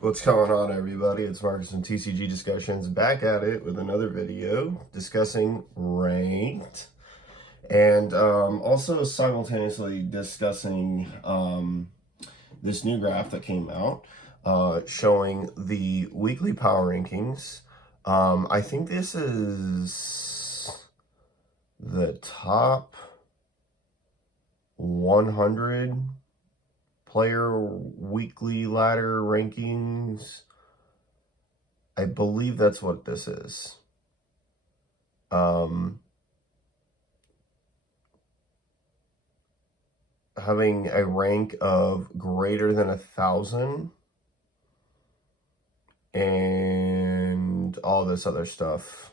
What's going on, everybody? It's Marcus from TCG Discussions, back at it with another video discussing ranked, and also simultaneously discussing this new graph that came out showing the weekly power rankings. I think this is the top 100 player weekly ladder rankings. I believe that's what this is. Having a rank of greater than 1,000 and all this other stuff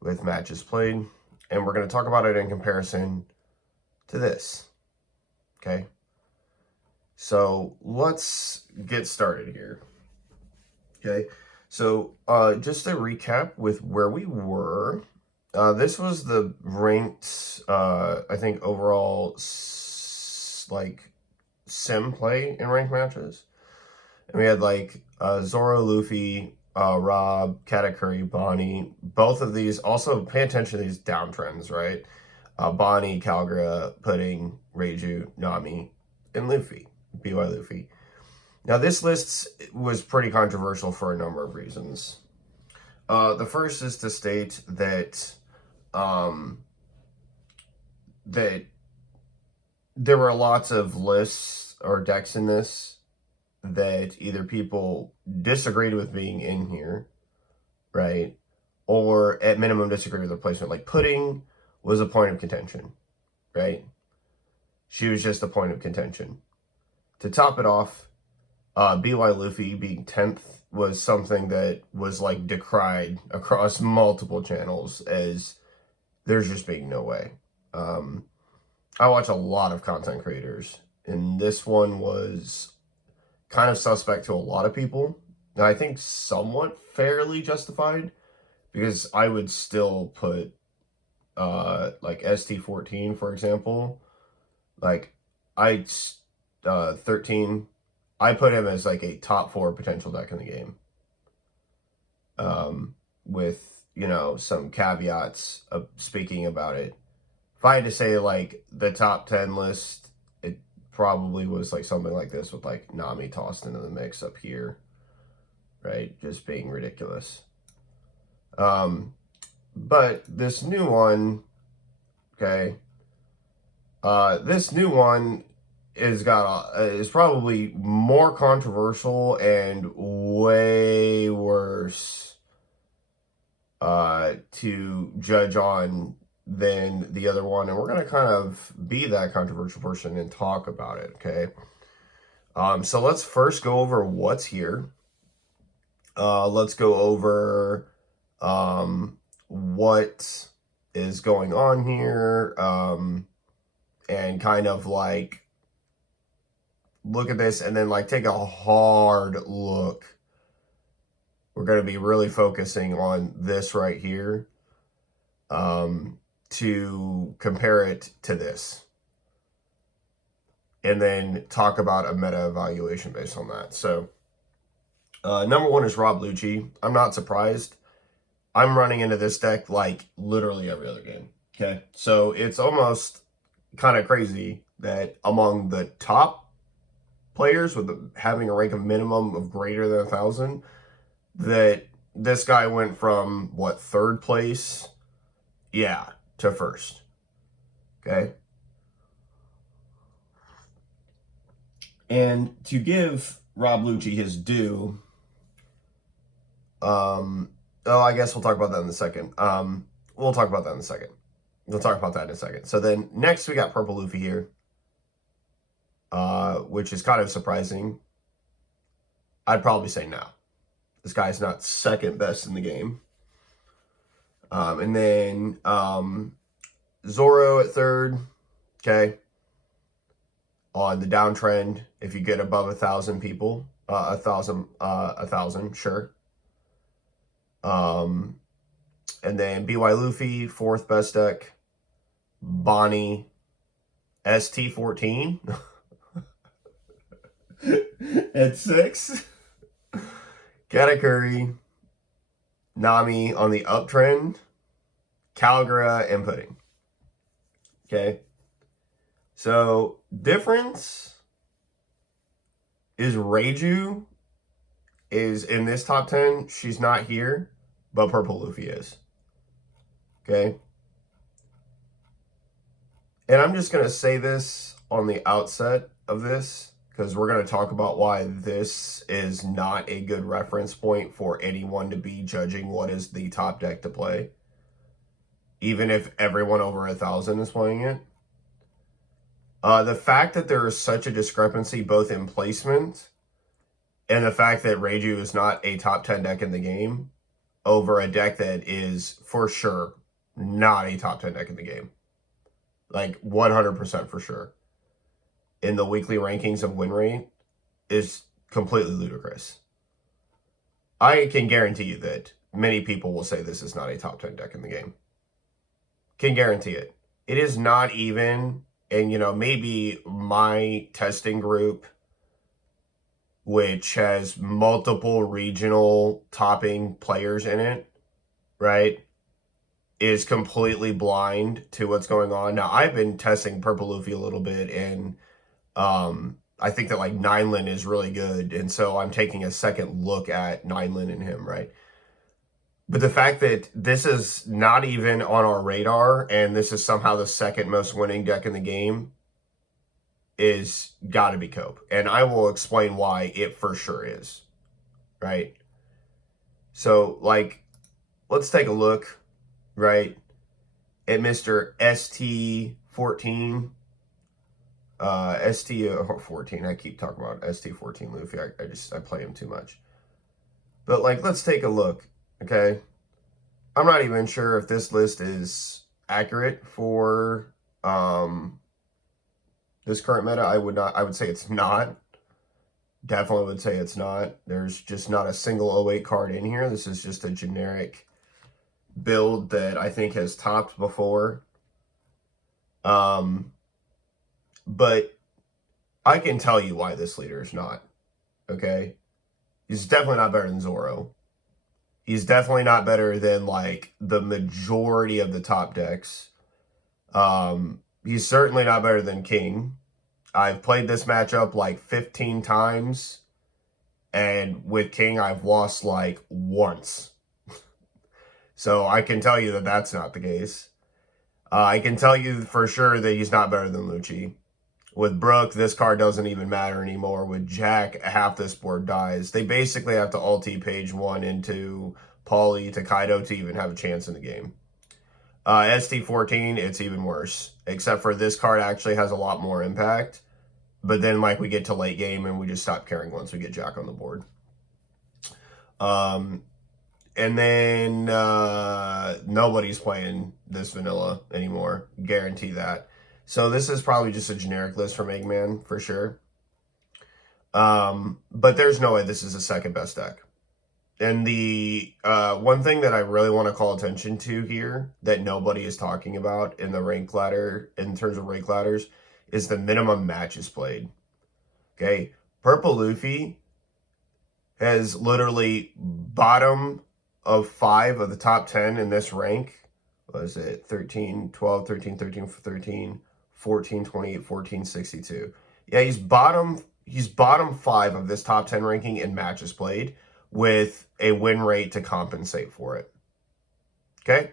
with matches played. And we're going to talk about it in comparison to this. Okay. So let's get started here. Okay. So just to recap with where we were, this was the ranked, I think, overall like sim play in ranked matches. And we had like Zoro, Luffy, Rob, Katakuri, Bonnie. Both of these, also pay attention to these downtrends, right? Bonnie, Calgra, Pudding, Reiju, Nami, and Luffy, BY Luffy. Now this list was pretty controversial for a number of reasons. The first is to state that that there were lots of lists or decks in this that either people disagreed with being in here, right? Or at minimum disagree with their placement. Like Pudding was a point of contention, right? She was just a point of contention. To top it off, BY Luffy being 10th was something that was like decried across multiple channels as there's just being no way. I watch a lot of content creators, and this one was kind of suspect to a lot of people, and I think somewhat fairly justified, because I would still put like ST14, for example, like 13, I put him as like a top 4 potential deck in the game, with, you know, some caveats of speaking about it. If I had to say like the top 10 list, it probably was like something like this, with like Nami tossed into the mix up here, right? Just being ridiculous. But this new one, okay, this new one is probably more controversial and way worse to judge on than the other one, and we're going to kind of be that controversial person and talk about it, okay? So let's first go over what's here. Let's go over what is going on here, and kind of like look at this, and then like take a hard look. We're going to be really focusing on this right here, to compare it to this, and then talk about a meta evaluation based on that. So number one is Rob Lucci. I'm not surprised. I'm running into this deck like literally every other game. Okay, so it's almost kind of crazy that among the top players with having a rank of minimum of greater than 1,000, that this guy went from what, 3rd place, yeah, to 1st. Okay, and to give Rob Lucci his due, I guess we'll talk about that in a second. We'll talk about that in a second. We'll talk about that in a second. So then next we got Purple Luffy here, which is kind of surprising. I'd probably say no. This guy's not 2nd best in the game. And then Zoro at 3rd, okay, on the downtrend. If you get above 1,000 people, 1,000, sure. And then BY Luffy, 4th best deck. Bonnie, ST14 at 6. Katakuri, Nami on the uptrend, Calgara, and Pudding. Okay? So, difference is Reiju is in this top 10. She's not here, but Purple Luffy is. Okay? And I'm just going to say this on the outset of this, because we're going to talk about why this is not a good reference point for anyone to be judging what is the top deck to play, even if everyone over 1,000 is playing it. The fact that there is such a discrepancy both in placement and the fact that Reiju is not a top 10 deck in the game over a deck that is for sure not a top 10 deck in the game. Like 100% for sure. In the weekly rankings of win rate is completely ludicrous. I can guarantee you that many people will say this is not a top 10 deck in the game. Can guarantee it. It is not even, and maybe my testing group, which has multiple regional topping players in it, right, is completely blind to what's going on. Now, I've been testing Purple Luffy a little bit, and I think that like Nineland is really good, and so I'm taking a second look at Nineland and him, right? But the fact that this is not even on our radar, and this is somehow the second most winning deck in the game, is got to be Cope. And I will explain why it for sure is, right? So, like, let's take a look, right, at Mr. ST14. ST14, I keep talking about ST14 Luffy. I play him too much. But, like, let's take a look, okay? I'm not even sure if this list is accurate for this current meta. I would say it's not. Definitely would say it's not. There's just not a single 08 card in here. This is just a generic build that I think has topped before. But I can tell you why this leader is not, okay? He's definitely not better than Zoro. He's definitely not better than, like, the majority of the top decks. He's certainly not better than King. I've played this matchup, like, 15 times, and with King, I've lost, like, once. So I can tell you that that's not the case. I can tell you for sure that he's not better than Lucci. With Brook, this card doesn't even matter anymore. With Jack, half this board dies. They basically have to ulti page 1 into Paulie to Kaido to even have a chance in the game. ST14, it's even worse. Except for this card actually has a lot more impact. But then, like, we get to late game and we just stop caring once we get Jack on the board. And then nobody's playing this vanilla anymore. Guarantee that. So this is probably just a generic list from Eggman, for sure. But there's no way this is the second best deck. And the one thing that I really want to call attention to here that nobody is talking about in the rank ladder, in terms of rank ladders, is the minimum matches played. Okay, Purple Luffy has literally bottom of 5 of the top 10 in this rank. What is it? 13, 12, 13, 13, 13, 14, 28, 14, 62. Yeah, he's bottom 5 of this top 10 ranking in matches played with a win rate to compensate for it. Okay?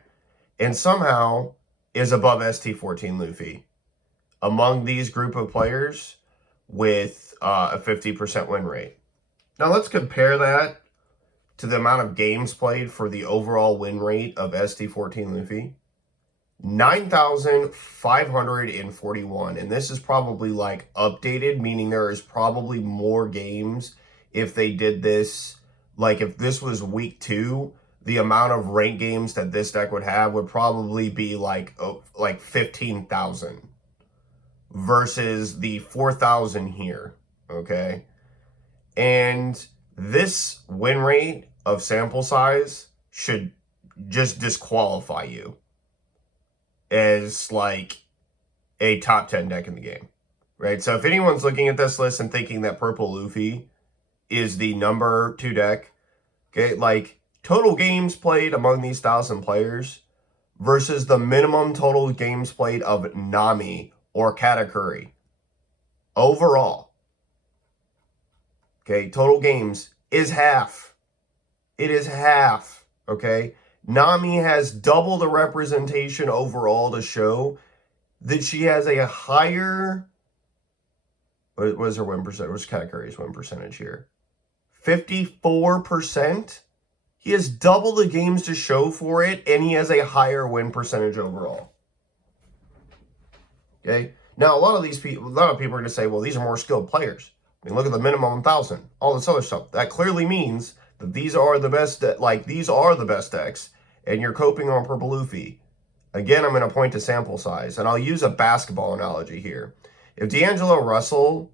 And somehow is above ST14 Luffy among these group of players with a 50% win rate. Now let's compare that to the amount of games played for the overall win rate of ST14 Luffy. 9,541. And this is probably like updated, meaning there is probably more games if they did this. Like if this was week 2, the amount of rank games that this deck would have would probably be like 15,000 versus the 4,000 here, okay? And this win rate of sample size should just disqualify you as like a top 10 deck in the game, right? So if anyone's looking at this list and thinking that Purple Luffy is the number 2 deck, Okay, like total games played among these 1,000 players versus the minimum total games played of Nami or Katakuri. Overall, okay, total games is half. It is half, okay? Nami has double the representation overall to show that she has a higher, what was her win percentage? What's Katakuri's win percentage here? 54%. He has double the games to show for it, and he has a higher win percentage overall. Okay? Now, a lot of people are going to say, well, these are more skilled players. I mean, look at the minimum 1,000, all this other stuff. That clearly means that these are the best, these are the best decks, and you're coping on Purple Luffy. Again, I'm going to point to sample size, and I'll use a basketball analogy here. If D'Angelo Russell,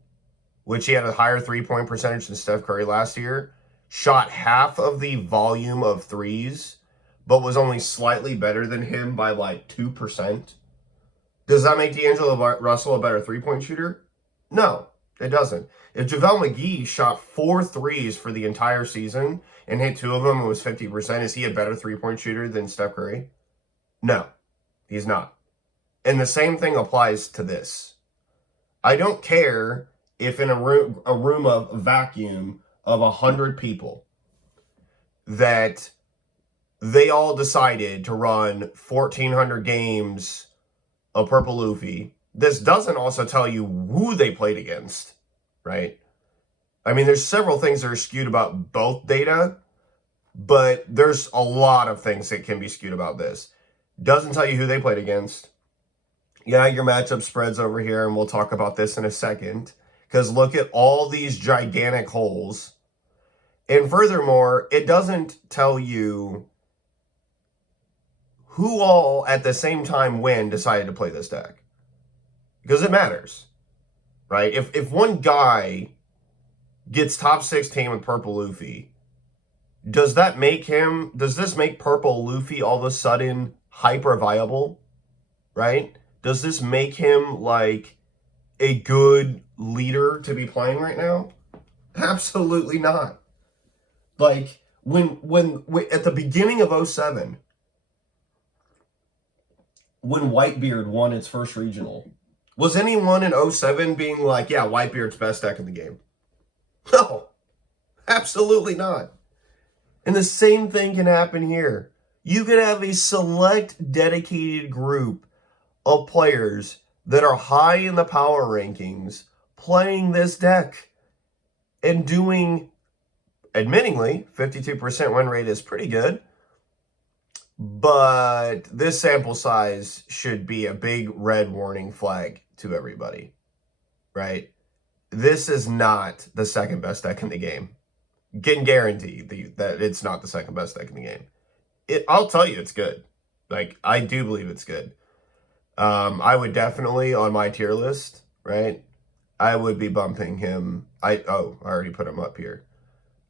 which he had a higher three-point percentage than Steph Curry last year, shot half of the volume of threes, but was only slightly better than him by like 2%, does that make D'Angelo Russell a better three-point shooter? No, it doesn't. If JaVale McGee shot 4 threes for the entire season and hit 2 of them and was 50%, is he a better three-point shooter than Steph Curry? No, he's not. And the same thing applies to this. I don't care if in a room of vacuum of 100 people that they all decided to run 1,400 games of Purple Luffy. This doesn't also tell you who they played against, right? I mean, there's several things that are skewed about both data, but there's a lot of things that can be skewed about this. Doesn't tell you who they played against. Yeah, your matchup spreads over here, and we'll talk about this in a second, because look at all these gigantic holes. And furthermore, it doesn't tell you who all at the same time when decided to play this deck. Because it matters, right? If one guy gets top 16 with Purple Luffy, does this make Purple Luffy all of a sudden hyper viable, right? Does this make him like a good leader to be playing right now? Absolutely not. Like when at the beginning of 07, when Whitebeard won its first regional, was anyone in 07 being like, yeah, Whitebeard's best deck in the game? No, absolutely not. And the same thing can happen here. You could have a select dedicated group of players that are high in the power rankings playing this deck and doing, admittingly, 52% win rate is pretty good. But this sample size should be a big red warning flag to everybody, right? This is not the second best deck in the game. Can guarantee that it's not the second best deck in the game. I'll tell you it's good. Like, I do believe it's good. I would definitely, on my tier list, right, I would be bumping him. I already put him up here.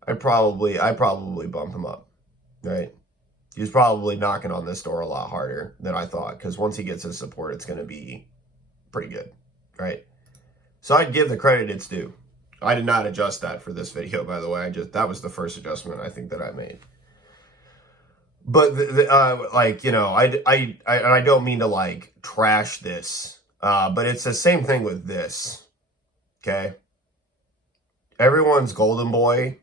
I probably bump him up, right? He's probably knocking on this door a lot harder than I thought, because once he gets his support, it's going to be pretty good, right? So I'd give the credit it's due. I did not adjust that for this video, by the way. That was the first adjustment I think that I made. But like, you know, I don't mean to like trash this, but it's the same thing with this. Okay, everyone's Golden Boy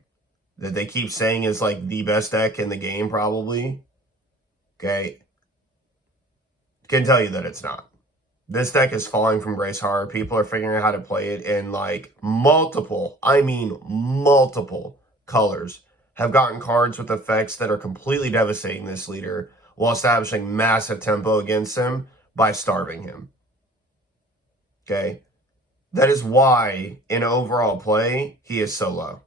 that they keep saying is like the best deck in the game, probably. Okay, can tell you that it's not. This deck is falling from grace hard. People are figuring out how to play it in like multiple, I mean multiple colors. Have gotten cards with effects that are completely devastating this leader while establishing massive tempo against him by starving him. Okay? That is why, in overall play, he is so low.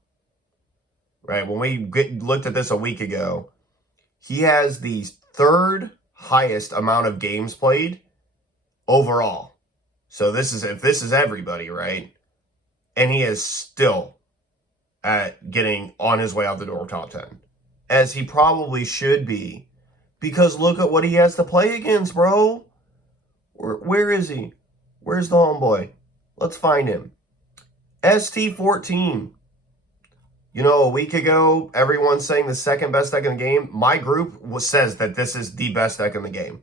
Right? When we looked at this a week ago, he has the third highest amount of games played overall. So if this is everybody, right? And he is still at getting on his way out the door top 10. As he probably should be. Because look at what he has to play against, bro. Where is he? Where's the homeboy? Let's find him. ST14. You know, a week ago, everyone's saying the second best deck in the game. My group says that this is the best deck in the game.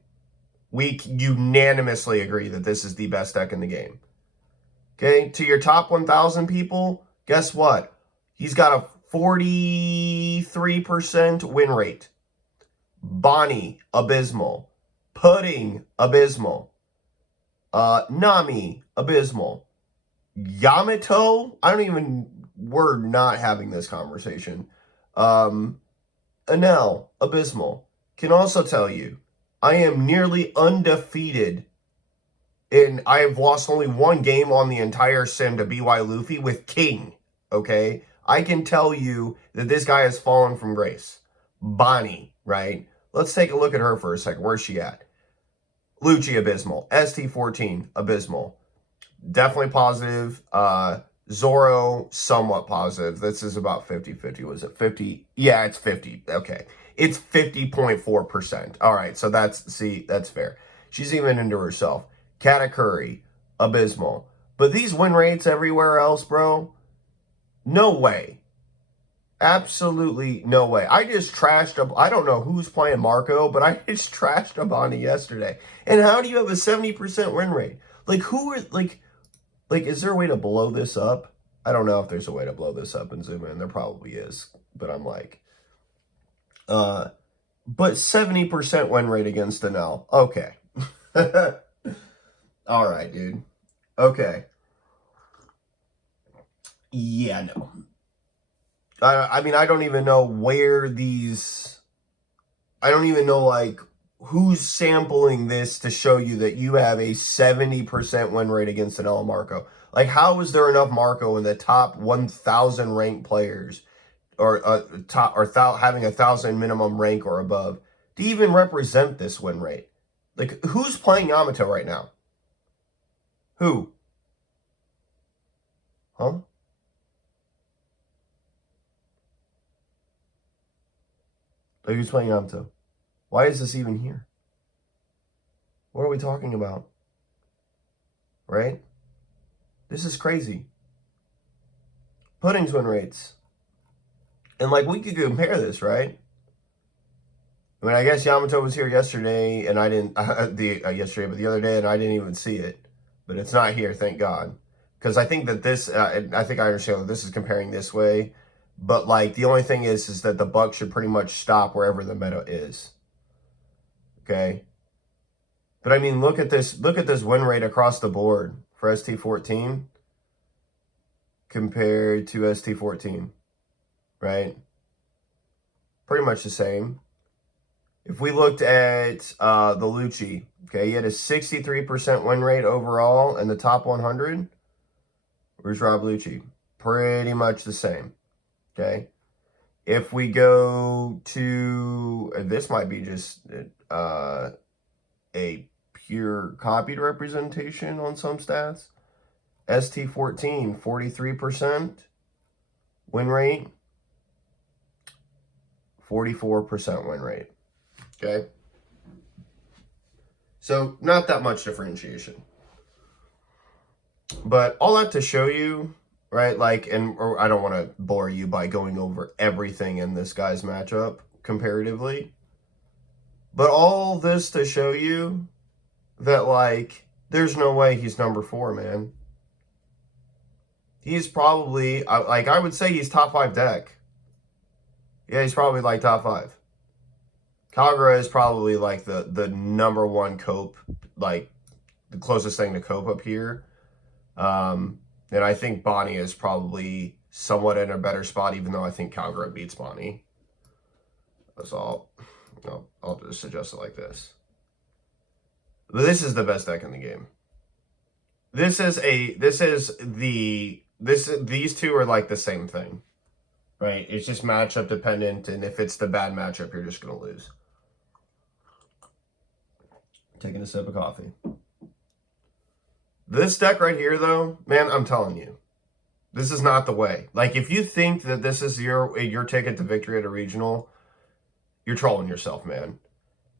We unanimously agree that this is the best deck in the game. Okay, to your top 1,000 people, guess what? He's got a 43% win rate. Bonnie, abysmal. Pudding, abysmal. Nami, abysmal. Yamato, we're not having this conversation. Anel, abysmal. Can also tell you, I am nearly undefeated, and I have lost only one game on the entire sim to BY Luffy with King, okay? I can tell you that this guy has fallen from grace. Bonnie, right? Let's take a look at her for a second. Where's she at? Lucci, abysmal. ST14, abysmal. Definitely positive. Zoro, somewhat positive. This is about 50-50. Was it 50? Yeah, it's 50. Okay. It's 50.4%. All right, so that's fair. She's even into herself. Katakuri, abysmal. But these win rates everywhere else, bro, no way. Absolutely no way. I just trashed up. I don't know who's playing Marco, but I just trashed Abani yesterday. And how do you have a 70% win rate? Like, who are, like, is there a way to blow this up? I don't know if there's a way to blow this up and zoom in. There probably is. But I'm like, but 70% win rate against Anel. Okay. All right, dude. Okay. Yeah, no. I mean, I don't even know where these... I don't even know, like, who's sampling this to show you that you have a 70% win rate against an El Marco. Like, how is there enough Marco in the top 1,000 ranked players, or having 1,000 minimum rank or above, to even represent this win rate? Like, who's playing Yamato right now? Who? Huh? Like, who's playing Yamato? Why is this even here? What are we talking about? Right? This is crazy. Pudding's win rates. And, like, we could compare this, right? I mean, I guess Yamato was here yesterday, and I didn't, yesterday, but the other day, and I didn't even see it. But it's not here, thank God. Because I think that this, I think I understand that this is comparing this way. But, like, the only thing is that the buck should pretty much stop wherever the meta is. Okay? But, I mean, look at this win rate across the board for ST14 compared to ST14, right? Pretty much the same. If we looked at the Lucci, okay, he had a 63% win rate overall in the top 100. Where's Rob Lucci? Pretty much the same, okay? If we go to, this might be just a pure copied representation on some stats. ST14, 43% win rate, 44% win rate. Okay? So, not that much differentiation. But all that to show you, right, like, or I don't want to bore you by going over everything in this guy's matchup comparatively. But all this to show you that, like, there's no way he's number 4, man. He's probably, like, I would say he's top 5 deck. Yeah, he's probably, like, top 5. Kagura is probably, like, the number 1 cope, like, the closest thing to cope up here. And I think Bonnie is probably somewhat in a better spot, even though I think Kagura beats Bonnie. That's all. I'll just adjust it like this. But this is the best deck in the game. These two are like the same thing, right? It's just matchup dependent, and if it's the bad matchup, you're just going to lose. Taking a sip of coffee. This deck right here, though, man, I'm telling you, this is not the way. Like, if you think that this is your ticket to victory at a regional, you're trolling yourself, man.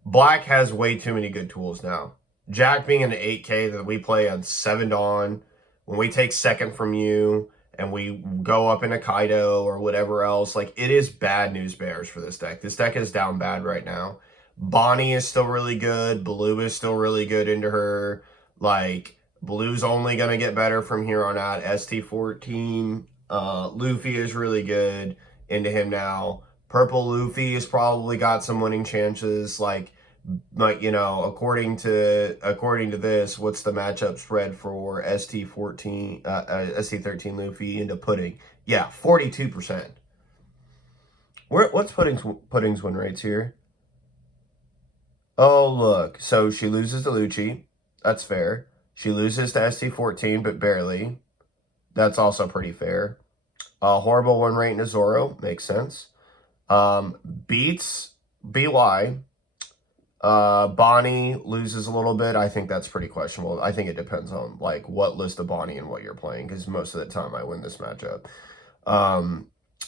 Black has way too many good tools now. Jack being an 8K that we play on 7 Dawn, when we take second from you, and we go up into Kaido or whatever else, like, it is bad news bears for this deck. This deck is down bad right now. Bonnie is still really good. Blue is still really good into her. Like, Blue's only going to get better from here on out. ST14. Luffy is really good into him now. Purple Luffy has probably got some winning chances. Like, you know, according to this, what's the matchup spread for ST13 Luffy into Pudding? Yeah, 42%. What's Pudding's win rates here? Oh, look. So she loses to Lucci. That's fair. She loses to ST14, but barely. That's also pretty fair. Horrible win rate into Zoro. Makes sense. Beats BY. Bonnie loses a little bit. I think that's pretty questionable. I think it depends on, like, what list of Bonnie and what you're playing, because most of the time I win this matchup.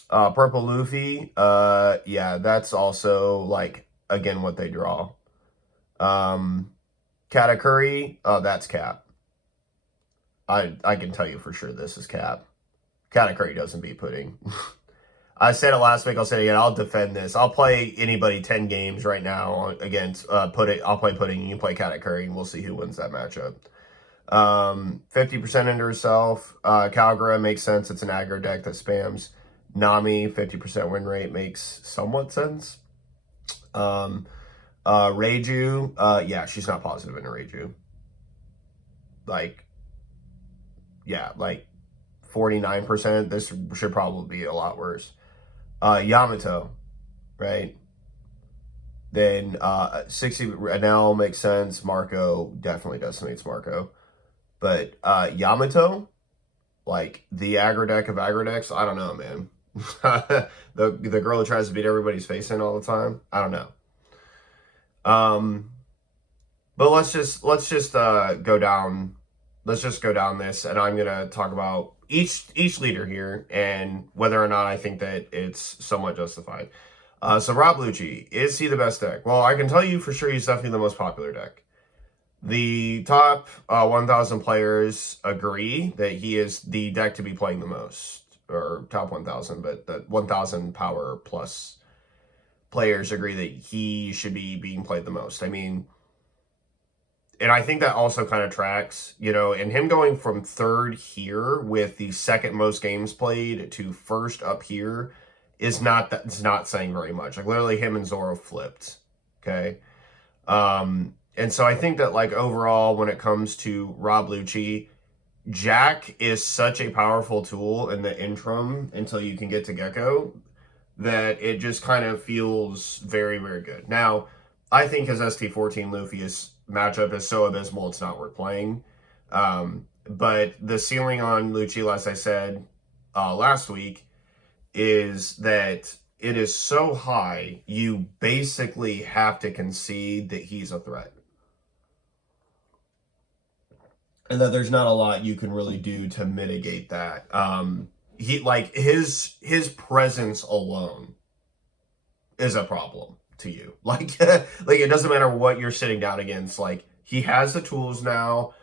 Purple Luffy. Yeah, that's also, like, again, what they draw. Katakuri, oh, that's cap. I can tell you for sure this is cap. Katakuri doesn't beat Pudding. I said it last week, I'll say it again, I'll defend this. I'll play anybody 10 games right now against Pudding. I'll play Pudding, you can play Katakuri, and we'll see who wins that matchup. 50% into herself. Kalgra makes sense. It's an aggro deck that spams. Nami, 50% win rate makes somewhat sense. Reiju, yeah, she's not positive in Reiju. Like, yeah, like 49%. This should probably be a lot worse. Yamato, right? Then 60 Anel makes sense. Marco definitely decimates Marco. But Yamato, like the aggro deck of aggro decks, I don't know, man. the girl who tries to beat everybody's face in all the time, I don't know. But let's just go down. Let's just go down this, and I'm gonna talk about each leader here and whether or not I think that it's somewhat justified. So Rob Lucci, is he the best deck? Well, I can tell you for sure he's definitely the most popular deck. The top 1,000 players agree that he is the deck to be playing the most, or top 1,000, but the 1,000 power plus players agree that he should be being played the most. I mean, and I think that also kind of tracks, you know, and him going from third here with the second most games played to first up here is not, that's not saying very much. Like, literally him and Zoro flipped, okay? And so I think that, like, overall, when it comes to Rob Lucci, Jack is such a powerful tool in the interim until you can get to Gecko that it just kind of feels very, very good. Now, I think his ST14 Luffy's matchup is so abysmal it's not worth playing. But the ceiling on Lucci, as I said last week, is that it is so high, you basically have to concede that he's a threat. And that there's not a lot you can really do to mitigate that. He, like, his presence alone is a problem to you. Like, like, it doesn't matter what you're sitting down against. Like, he has the tools now.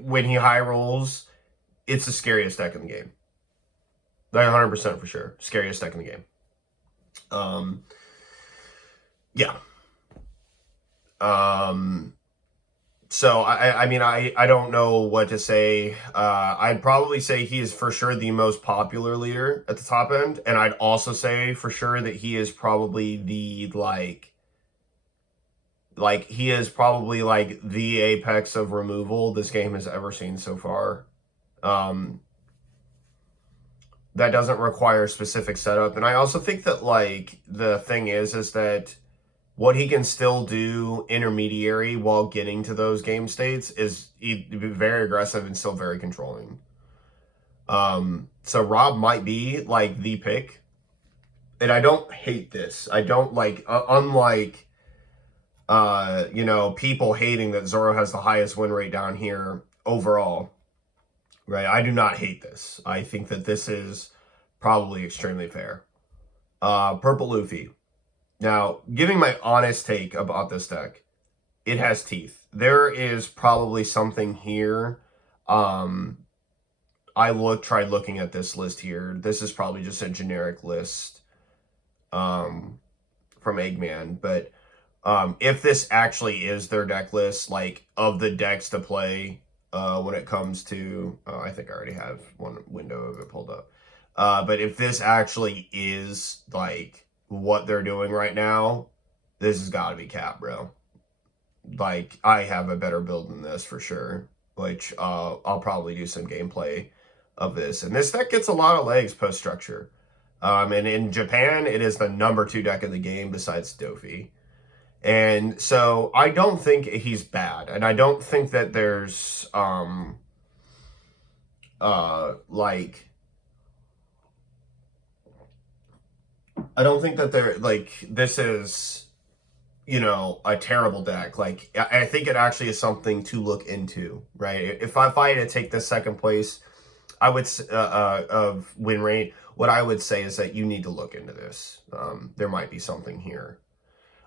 When he high rolls, it's the scariest deck in the game. Like, 100% for sure. Scariest deck in the game. Yeah. So, I mean, I don't know what to say. I'd probably say he is for sure the most popular leader at the top end. And I'd also say for sure that he is probably the, like he is probably, like, the apex of removal this game has ever seen so far. That doesn't require specific setup. And I also think that, like, the thing is that what he can still do intermediary while getting to those game states is very aggressive and still very controlling. So Rob might be, like, the pick. And I don't hate this. I don't, like, unlike, you know, people hating that Zoro has the highest win rate down here overall, right? I do not hate this. I think that this is probably extremely fair. Purple Luffy. Now, giving my honest take about this deck, it has teeth. There is probably something here I tried looking at this list here. This is probably just a generic list from Eggman, but if this actually is their deck list, like of the decks to play when it comes to, I think I already have one window of it pulled up. But if this actually is like what they're doing right now, this has got to be cap, bro. Like, I have a better build than this for sure, which I'll probably do some gameplay of this. And this deck gets a lot of legs post-structure. And in Japan, it is the #2 deck of the game besides Dofi. And so I don't think he's bad. And I don't think that there's, I don't think that this is, a terrible deck. Like, I think it actually is something to look into, right? If I had to take this second place, I would, of win rate, what I would say is that you need to look into this. There might be something here.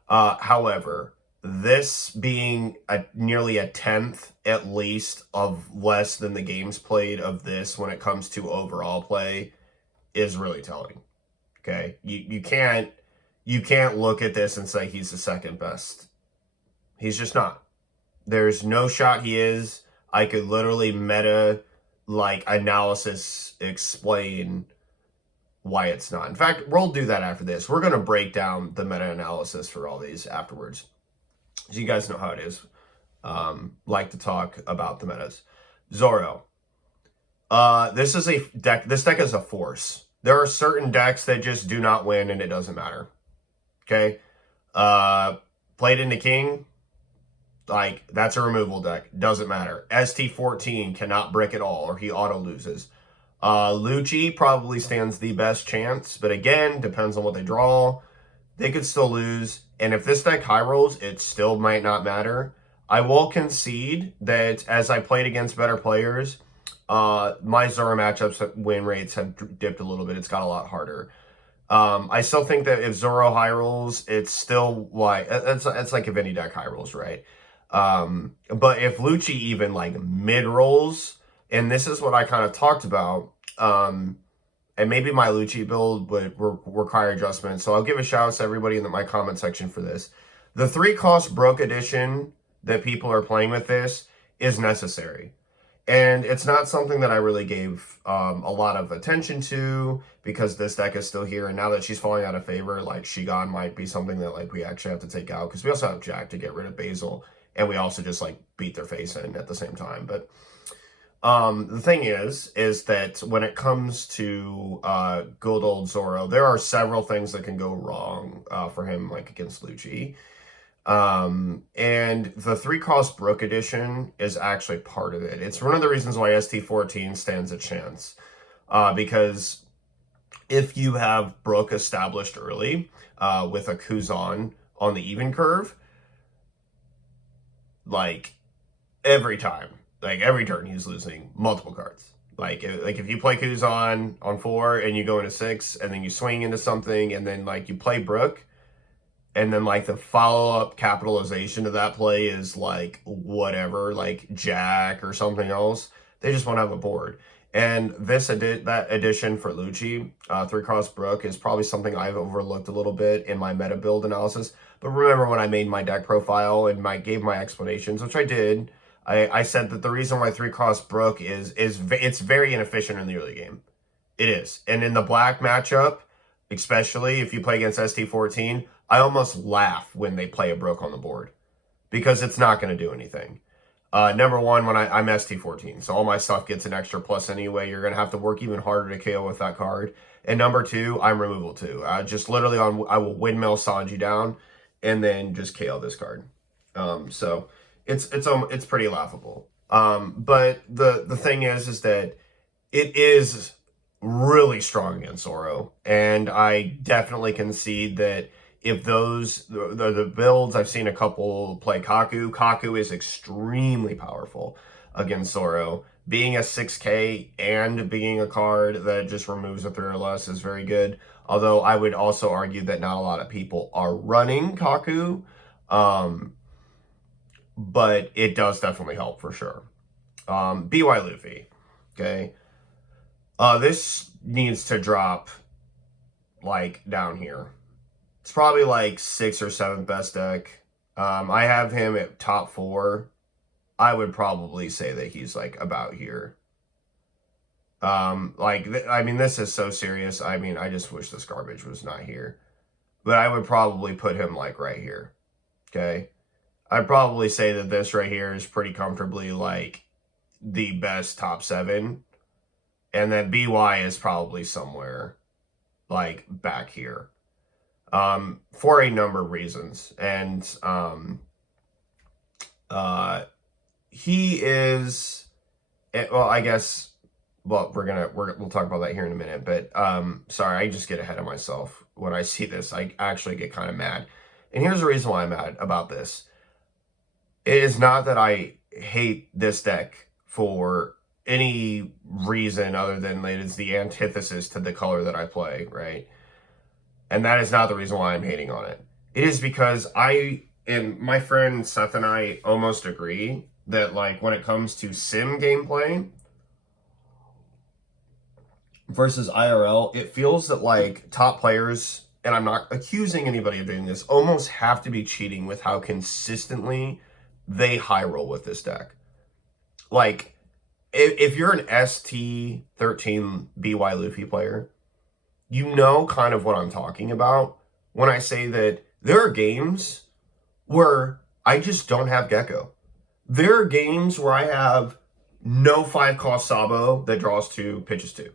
However, this being nearly a 10th at least of less than the games played of this when it comes to overall play is really telling. Okay, you can't look at this and say he's the second best. He's just not. There's no shot he is. I could literally meta analysis explain why it's not. In fact, we'll do that after this. We're going to break down the meta analysis for all these afterwards. So you guys know how it is. Like to talk about the metas. Zoro. This is a deck. This deck is a force. There are certain decks that just do not win and it doesn't matter. Okay. Played into King. Like, that's a removal deck. Doesn't matter. ST14 cannot brick at all or he auto loses. Lucci probably stands the best chance, but again, depends on what they draw. They could still lose, and if this deck high rolls, it still might not matter. I will concede that as I played against better players, my Zoro matchups win rates have dipped a little bit. It's got a lot harder. I still think that if Zoro high rolls, it's still like it's like if any deck high rolls, right? But if Lucci even like mid rolls, and this is what I kind of talked about, and maybe my Lucci build would require adjustment. So I'll give a shout out to everybody in my comment section for this. The 3-cost Brook edition that people are playing with this is necessary. And it's not something that I really gave a lot of attention to because this deck is still here. And now that she's falling out of favor, like Shigan might be something that like we actually have to take out because we also have Jack to get rid of Basil. And we also just like beat their face in at the same time. But the thing is that when it comes to good old Zoro, there are several things that can go wrong for him, like against Lucci. And the 3-cost Brook edition is actually part of it. It's one of the reasons why ST14 stands a chance. Because if you have Brook established early with a Kuzan on the even curve, like every time, like every turn he's losing multiple cards. Like if you play Kuzan on 4 and you go into 6 and then you swing into something and then like you play Brook and then like the follow-up capitalization of that play is like whatever, like Jack or something else, they just won't have a board. And that addition for Lucci, 3-cost Brook, is probably something I've overlooked a little bit in my meta build analysis. But remember when I made my deck profile and gave my explanations, which I did, I said that the reason why 3-cost Brook is it's very inefficient in the early game. It is. And in the black matchup, especially if you play against ST14, I almost laugh when they play a Brook on the board because it's not going to do anything. Number one, when I'm ST14, so all my stuff gets an extra plus anyway. You're going to have to work even harder to KO with that card. And number two, I'm removal too. Just literally I will windmill Sanji down and then just KO this card. So it's pretty laughable. But the thing is that it is really strong against Zoro, and I definitely concede that if those the builds, I've seen a couple play Kaku. Kaku is extremely powerful against Zoro. Being a 6K and being a card that just removes a 3 or less is very good. Although I would also argue that not a lot of people are running Kaku. But it does definitely help for sure. BY Luffy. Okay. This needs to drop, like, down here. It's probably, like, 6th or 7th best deck. I have him at top 4. I would probably say that he's, like, about here. I mean, this is so serious. I mean, I just wish this garbage was not here. But I would probably put him, like, right here. Okay? I'd probably say that this right here is pretty comfortably, like, the best top 7. And that BY is probably somewhere, like, back here. For a number of reasons. And, he is, well, I guess, well, we'll talk about that here in a minute, but, sorry, I just get ahead of myself. When I see this, I actually get kind of mad. And here's the reason why I'm mad about this. It is not that I hate this deck for any reason other than that it's the antithesis to the color that I play, right? And that is not the reason why I'm hating on it. It is because and my friend Seth and I almost agree that, like, when it comes to sim gameplay versus IRL, it feels that, like, top players, and I'm not accusing anybody of doing this, almost have to be cheating with how consistently they high roll with this deck. Like, if you're an ST13 BY Luffy player, you know kind of what I'm talking about when I say that there are games where I just don't have Gecko. There are games where I have no 5-cost Sabo that draws 2, pitches 2.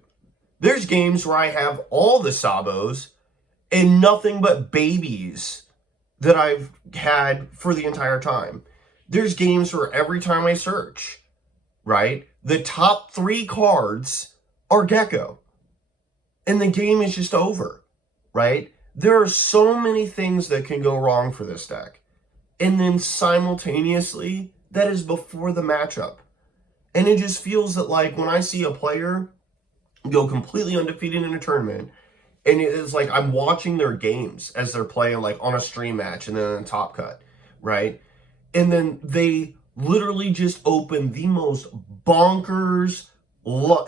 There's games where I have all the Sabos and nothing but babies that I've had for the entire time. There's games where every time I search, right, the top 3 cards are Gecko. And the game is just over, right? There are so many things that can go wrong for this deck. And then simultaneously, that is before the matchup. And it just feels that, like, when I see a player go completely undefeated in a tournament, and it is like I'm watching their games as they're playing, like, on a stream match and then in Top Cut, right? And then they literally just open the most bonkers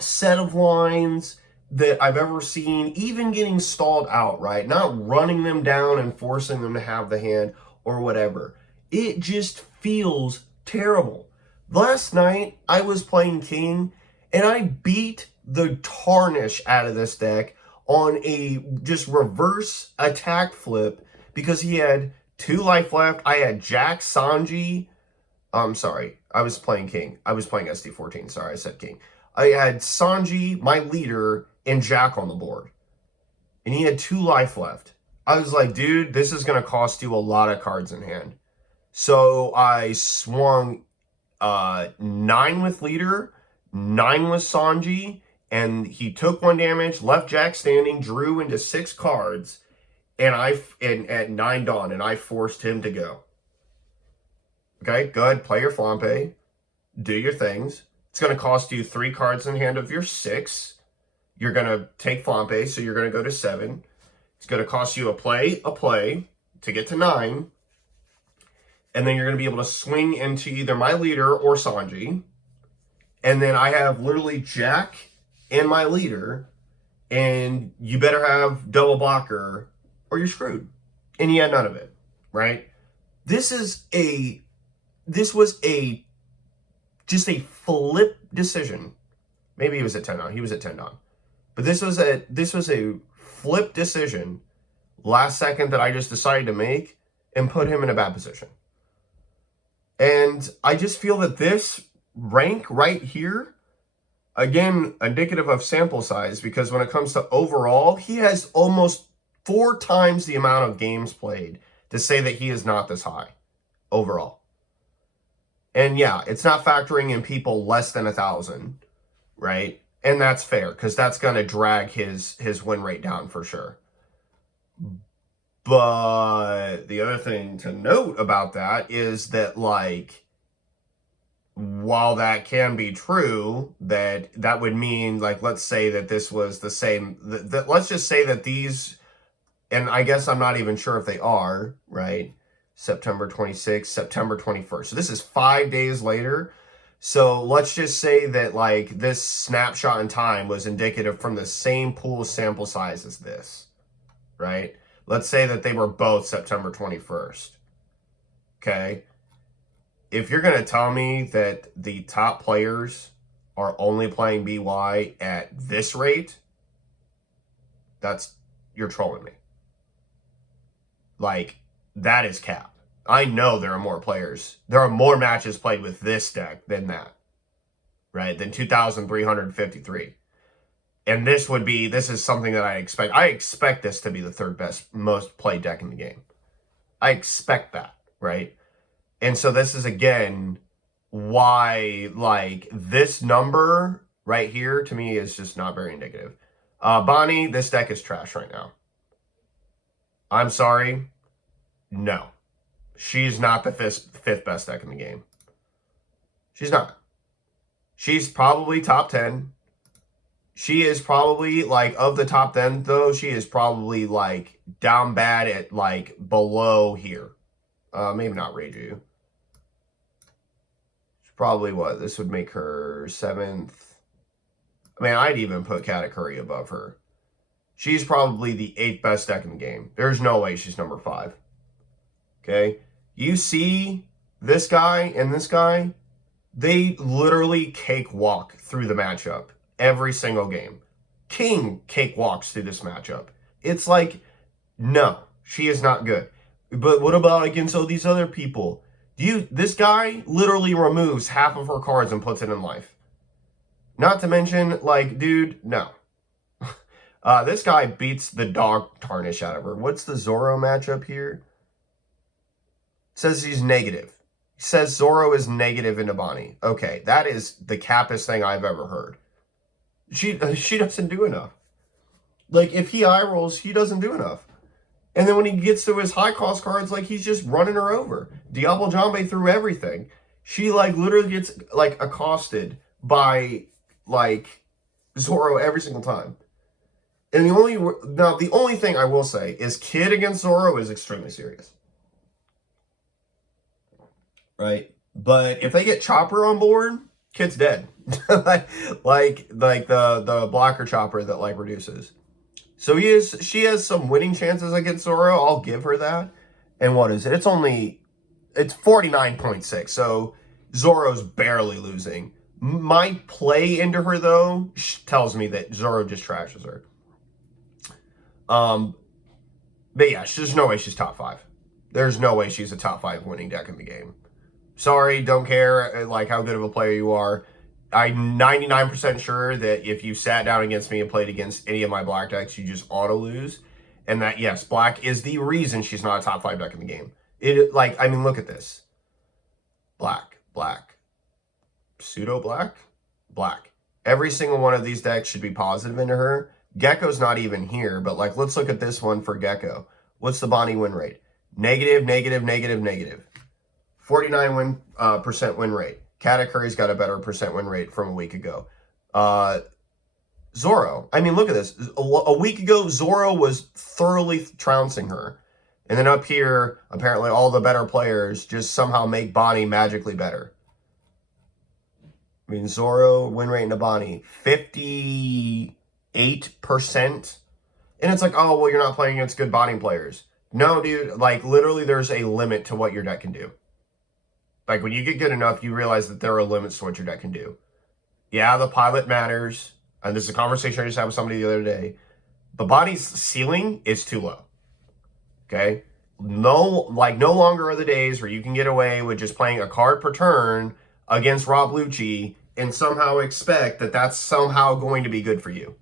set of lines that I've ever seen, even getting stalled out, right? Not running them down and forcing them to have the hand or whatever. It just feels terrible. Last night, I was playing King, and I beat the tarnish out of this deck on a just reverse attack flip because he had 2 life left. I had Jack Sanji. Sorry, I was playing King. I was playing SD14. Sorry, I said King. I had Sanji, my leader, and Jack on the board. And he had 2 life left. I was like, dude, this is going to cost you a lot of cards in hand. So I swung 9 with leader, 9 with Sanji, and he took 1 damage, left Jack standing, drew into 6 cards, and at 9 dawn, and I forced him to go. Okay, go ahead, play your Flampe, do your things. It's going to cost you 3 cards in hand of your 6. You're going to take Flampe, so you're going to go to 7. It's going to cost you a play to get to 9. And then you're going to be able to swing into either my leader or Sanji. And then I have literally Jack and my leader. And you better have double blocker or you're screwed. And he had none of it, right? This was just a flip decision. Maybe he was at 10 on. He was at 10 on. But this was a flip decision last second that I just decided to make and put him in a bad position. And I just feel that this rank right here, again, indicative of sample size, because when it comes to overall, he has almost 4 times the amount of games played to say that he is not this high overall. And yeah, it's not factoring in people less than 1,000, right? And that's fair, because that's going to drag his win rate down for sure. But the other thing to note about that is that, like, while that can be true, that would mean, like, let's say that this was the same, let's just say that these, and I guess I'm not even sure if they are, right? September 26th, September 21st. So this is 5 days later. So let's just say that like this snapshot in time was indicative from the same pool sample size as this, right? Let's say that they were both September 21st. Okay. If you're going to tell me that the top players are only playing BY at this rate, you're trolling me. Like, that is cap. I know there are more players. There are more matches played with this deck than that, right? Than 2,353. And this is something that I expect. I expect this to be the third best, most played deck in the game. I expect that, right? And so this is, again, why, like, this number right here, to me, is just not very indicative. Bonnie, this deck is trash right now. I'm sorry. No. She's not the fifth best deck in the game. She's not. She's probably top 10. She is probably, like, of the top 10, though, she is probably, like, down bad at, like, below here. Maybe not Reiju. Probably what? This would make her 7th. I mean, I'd even put Katakuri above her. She's probably the 8th best deck in the game. There's no way she's number 5. Okay? You see this guy and this guy, they literally cakewalk through the matchup every single game. King cakewalks through this matchup. It's like, no, she is not good. But what about against all these other people? This guy literally removes half of her cards and puts it in life. Not to mention, like, dude, no. This guy beats the dog tarnish out of her. What's the Zoro matchup here? Says he's negative. He says Zoro is negative into Bonnie. Okay, that is the cappest thing I've ever heard. She doesn't do enough. Like, if he eye rolls, he doesn't do enough. And then when he gets to his high cost cards, like, he's just running her over. Diablo Jambe through everything. She, like, literally gets, like, accosted by, like, Zoro every single time. And the only thing I will say is Kid against Zoro is extremely serious. Right? But if they get Chopper on board, Kid's dead. like the blocker Chopper that, like, reduces. So she has some winning chances against Zoro. I'll give her that. And what is it? It's 49.6. So Zoro's barely losing. My play into her, though, tells me that Zoro just trashes her. But yeah, there's no way she's top 5. There's no way she's a top 5 winning deck in the game. Sorry, don't care, like, how good of a player you are. I'm 99% sure that if you sat down against me and played against any of my black decks, you just auto lose. And that, yes, black is the reason she's not a top 5 deck in the game. I mean, look at this. Black, pseudo black, black. Every single one of these decks should be positive into her. Gecko's not even here, but, like, let's look at this one for Gecko. What's the Bonnie win rate? Negative, negative, negative, negative. 49% win rate. Katakuri's got a better percent win rate from a week ago. Zoro, I mean, look at this. A week ago, Zoro was thoroughly trouncing her. And then up here, apparently all the better players just somehow make Bonnie magically better. I mean, Zoro win rate into Bonnie, 58%. And it's like, oh, well, you're not playing against good Bonnie players. No, dude, like, literally there's a limit to what your deck can do. Like, when you get good enough, you realize that there are limits to what your deck can do. Yeah, the pilot matters. And this is a conversation I just had with somebody the other day. But Bonnie's ceiling is too low. Okay? No longer are the days where you can get away with just playing a card per turn against Rob Lucci and somehow expect that that's somehow going to be good for you.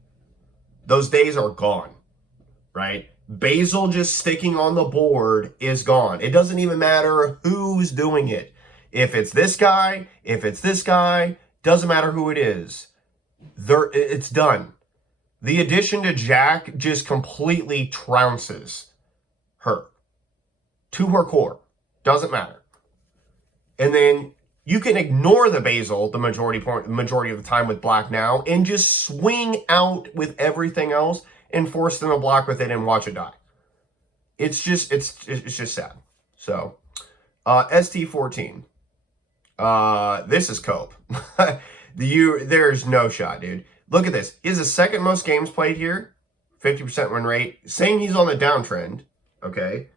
Those days are gone. Right? Basil just sticking on the board is gone. It doesn't even matter who's doing it. If it's this guy, if it's this guy, doesn't matter who it is. It's done. The addition to Jack just completely trounces her to her core. Doesn't matter. And then you can ignore the Basil the majority of the time with black now and just swing out with everything else and force them to block with it and watch it die. It's just sad. So, ST14. This is Cope. There's no shot, dude. Look at this. He has the second most games played here, 50% win rate, saying he's on the downtrend, okay?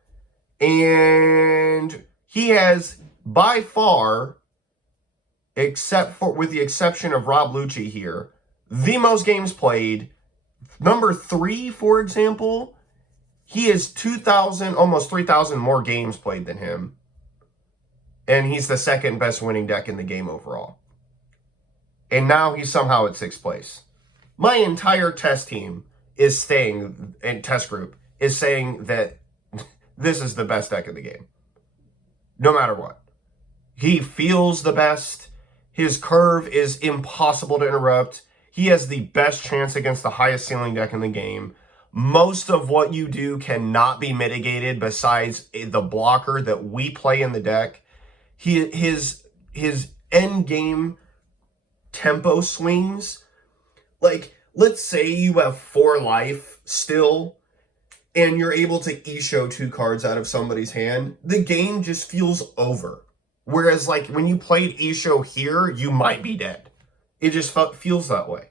And he has, by far, with the exception of Rob Lucci here, the most games played. Number 3, for example, he has 2,000, almost 3,000 more games played than him. And he's the second best winning deck in the game overall. And now he's somehow at 6th place. My entire test team is staying, and test group is saying that this is the best deck in the game. No matter what. He feels the best. His curve is impossible to interrupt. He has the best chance against the highest ceiling deck in the game. Most of what you do cannot be mitigated besides the blocker that we play in the deck. His end game tempo swings, like, let's say you have 4 life still and you're able to Isho 2 cards out of somebody's hand, the game just feels over. Whereas, like, when you played Isho here, you might be dead. It just feels that way.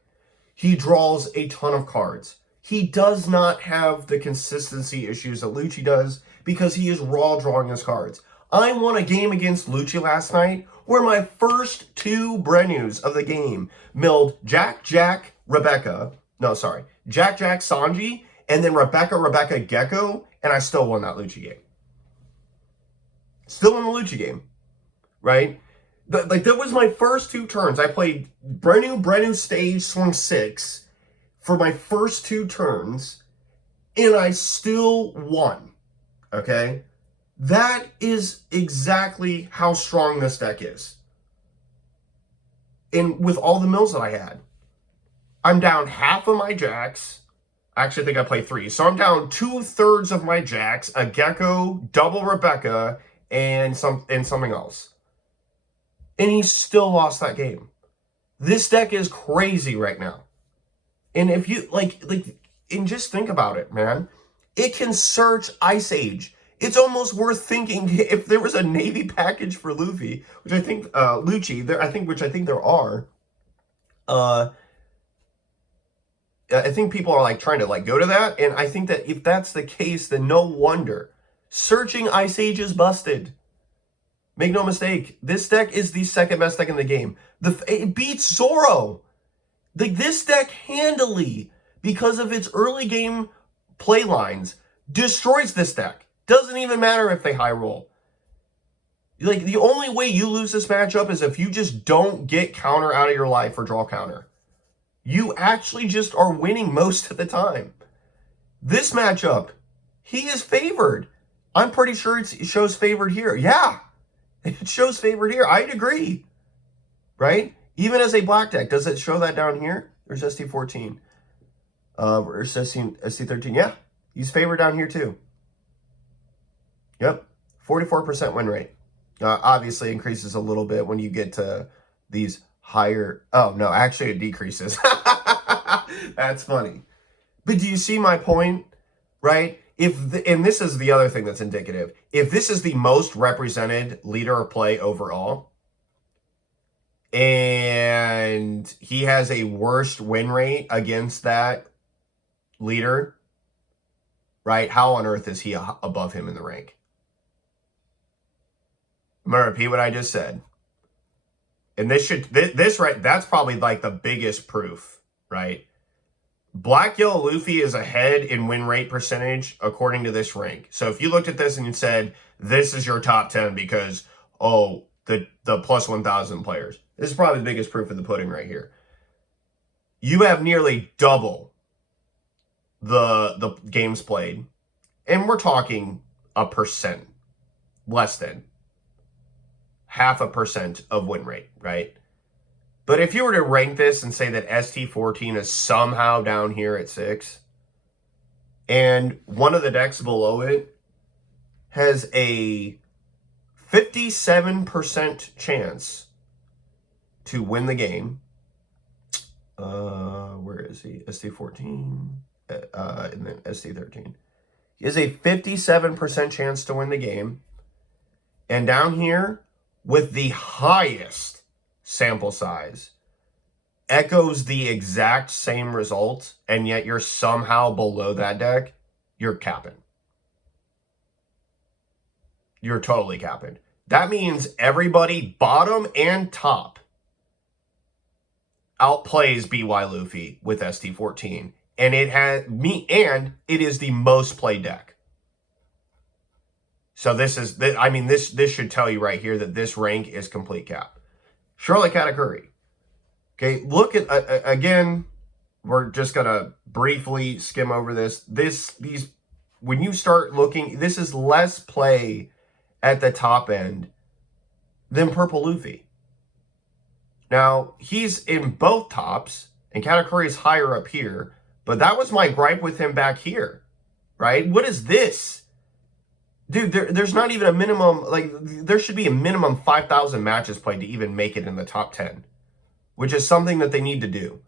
He draws a ton of cards. He does not have the consistency issues that Lucci does because he is raw drawing his cards. I won a game against Lucci last night where my first 2 Brenus of the game milled Jack, Rebecca, Sanji, and then Rebecca, Gecko, and I still won that Lucci game. Still won the Lucci game, right? Like, that was my first 2 turns. I played Brenu stage, swung 6 for my first 2 turns, and I still won, okay? That is exactly how strong this deck is. And with all the mills that I had, I'm down half of my jacks. I actually think I played 3. So I'm down 2/3 of my jacks, a Gecko, double Rebecca, and something else. And he still lost that game. This deck is crazy right now. And if you, and just think about it, man. It can search Ice Age. It's almost worth thinking if there was a Navy package for Luffy, which I think, Lucci, which I think there are. I think people are, like, trying to, like, go to that. And I think that if that's the case, then no wonder. Searching Ice Age is busted. Make no mistake, this deck is the second best deck in the game. It beats Zoro. This deck handily, because of its early game play lines, destroys this deck. Doesn't even matter if they high roll. Like, the only way you lose this matchup is if you just don't get counter out of your life or draw counter. You actually just are winning most of the time. This matchup, he is favored. I'm pretty sure it shows favored here. Yeah. It shows favored here. I'd agree. Right? Even as a black deck, does it show that down here? There's ST14. Or ST13. Yeah. He's favored down here too. Yep. 44% win rate. Obviously increases a little bit when you get to these higher... Oh, no. Actually, it decreases. That's funny. But do you see my point? Right? And this is the other thing that's indicative. If this is the most represented leader of play overall, and he has a worst win rate against that leader, right? How on earth is he above him in the rank? I'm going to repeat what I just said. And that's probably like the biggest proof, right? Black Yellow Luffy is ahead in win rate percentage according to this rank. So if you looked at this and you said, this is your top 10 because, oh, the plus 1,000 players. This is probably the biggest proof of the pudding right here. You have nearly double the games played. And we're talking 1%, less than 0.5% of win rate, right? But if you were to rank this and say that ST14 is somehow down here at 6, and one of the decks below it has a 57% chance to win the game. Where is he? ST14, and then ST13. He has a 57% chance to win the game. And down here, with the highest sample size echoes the exact same result, and yet you're somehow below that deck, you're capping. You're totally capping. That means everybody, bottom and top, outplays BY Luffy with ST14. And it is the most played deck. So this should tell you right here that this rank is complete cap. Charlotte Katakuri. Okay, look at, again, we're just going to briefly skim over this. When you start looking, this is less play at the top end than Purple Luffy. Now, he's in both tops, and Katakuri is higher up here, but that was my gripe with him back here, right? What is this? Dude, there's not even a minimum, like, there should be a minimum 5,000 matches played to even make it in the top 10, which is something that they need to do.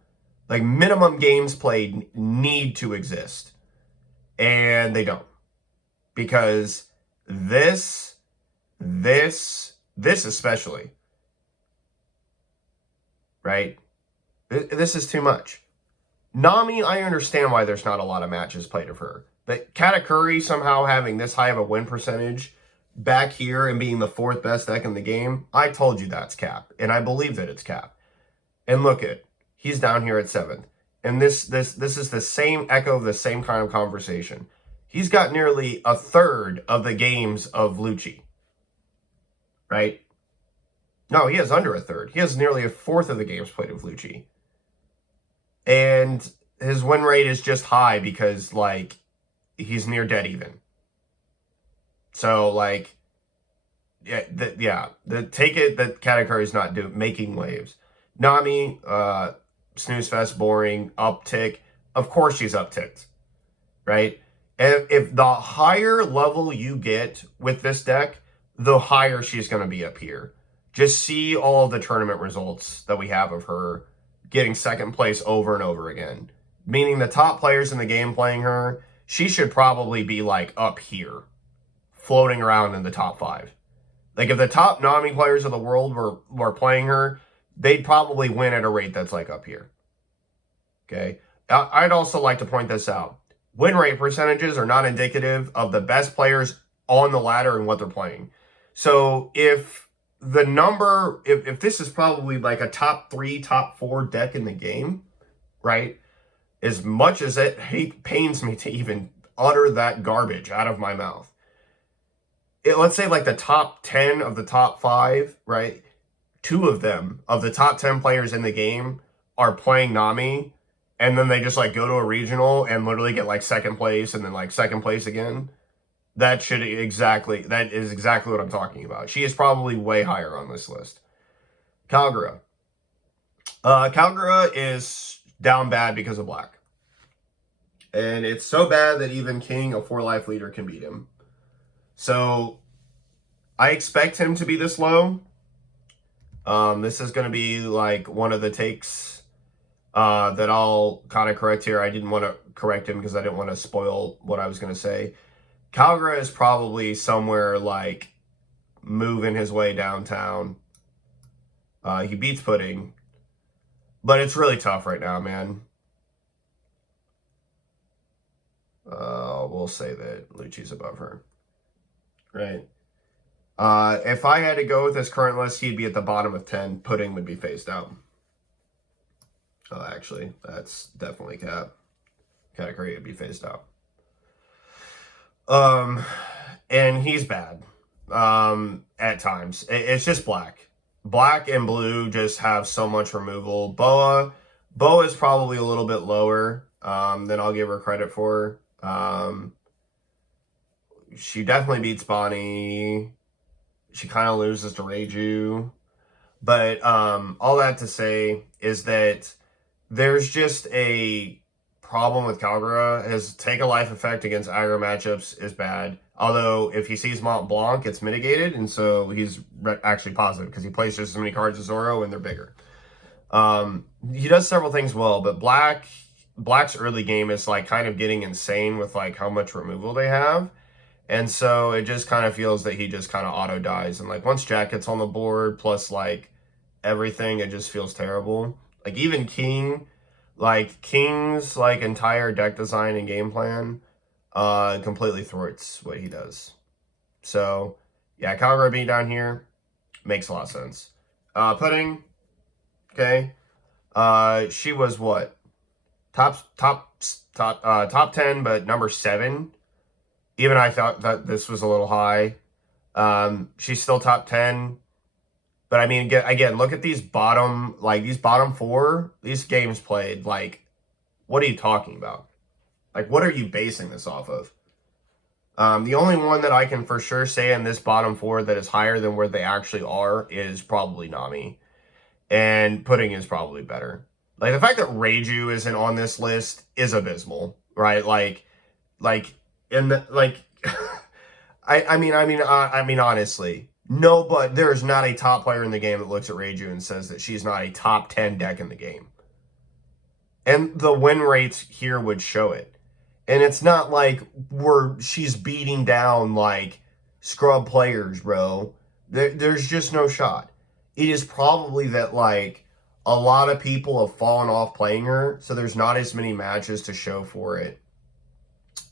Like, minimum games played need to exist, and they don't. Because this especially, right? This is too much. Nami, I understand why there's not a lot of matches played of her. But Katakuri somehow having this high of a win percentage back here and being the 4th best deck in the game, I told you that's cap. And I believe that it's cap. And look at, he's down here at 7th. And this is the same echo of the same kind of conversation. He's got nearly a third of the games of Lucci. Right? No, he has under a third. He has nearly a fourth of the games played of Lucci. And his win rate is just high because, like, he's near dead even. So, like, take it that Katakuri's not making waves. Nami, snooze fest, boring, uptick. Of course she's upticked, right? If the higher level you get with this deck, the higher she's going to be up here. Just see all the tournament results that we have of her getting 2nd place over and over again. Meaning the top players in the game playing her, she should probably be, like, up here, floating around in the top 5. Like, if the top Nami players of the world were playing her, they'd probably win at a rate that's, like, up here. Okay? I'd also like to point this out. Win rate percentages are not indicative of the best players on the ladder and what they're playing. So, if this is probably, like, a top 3, top 4 deck in the game, right? As much as it pains me to even utter that garbage out of my mouth. Let's say, like, the top 10 of the top 5, right? 2 of them, of the top 10 players in the game, are playing Nami, and then they just, like, go to a regional and literally get, like, 2nd place and then, like, 2nd place again. That is exactly what I'm talking about. She is probably way higher on this list. Kagura. Kagura is down bad because of black. And it's so bad that even King, a 4-life leader, can beat him. So, I expect him to be this low. This is going to be, like, one of the takes that I'll kind of correct here. I didn't want to correct him because I didn't want to spoil what I was going to say. Kagura is probably somewhere, like, moving his way downtown. He beats Pudding. But it's really tough right now, man. We'll say that Lucci's above her. Right. If I had to go with this current list, he'd be at the bottom of 10. Pudding would be phased out. Oh, actually, that's definitely cap. Katakuri would be phased out. And he's bad. At times. It's just black. Black and blue just have so much removal. Boa is probably a little bit lower than I'll give her credit for. She definitely beats Bonnie. She kind of loses to Reiju. But all that to say is that there's just a problem with Kagura. His take a life effect against aggro matchups is bad. Although if he sees Mont Blanc, it's mitigated, and so he's actually positive because he plays just as many cards as Zoro and they're bigger. He does several things well, but Black's early game is like kind of getting insane with like how much removal they have. And so it just kind of feels that he just kind of auto dies. And like once Jack gets on the board, plus like everything, it just feels terrible. Like even King, like King's like entire deck design and game plan completely thwarts what he does. So yeah, Calgary being down here makes a lot of sense. Pudding, okay. She was what? Top 10, but number 7. Even I thought that this was a little high. She's still top 10. But I mean, again, look at these bottom 4, these games played. Like, what are you talking about? Like, what are you basing this off of? The only one that I can for sure say in this bottom 4 that is higher than where they actually are is probably Nami. And Pudding is probably better. Like, the fact that Reiju isn't on this list is abysmal, right? I mean, honestly, no, but there is not a top player in the game that looks at Reiju and says that she's not a top 10 deck in the game. And the win rates here would show it. And it's not like she's beating down like scrub players, bro. There's just no shot. It is probably that like a lot of people have fallen off playing her, so there's not as many matches to show for it.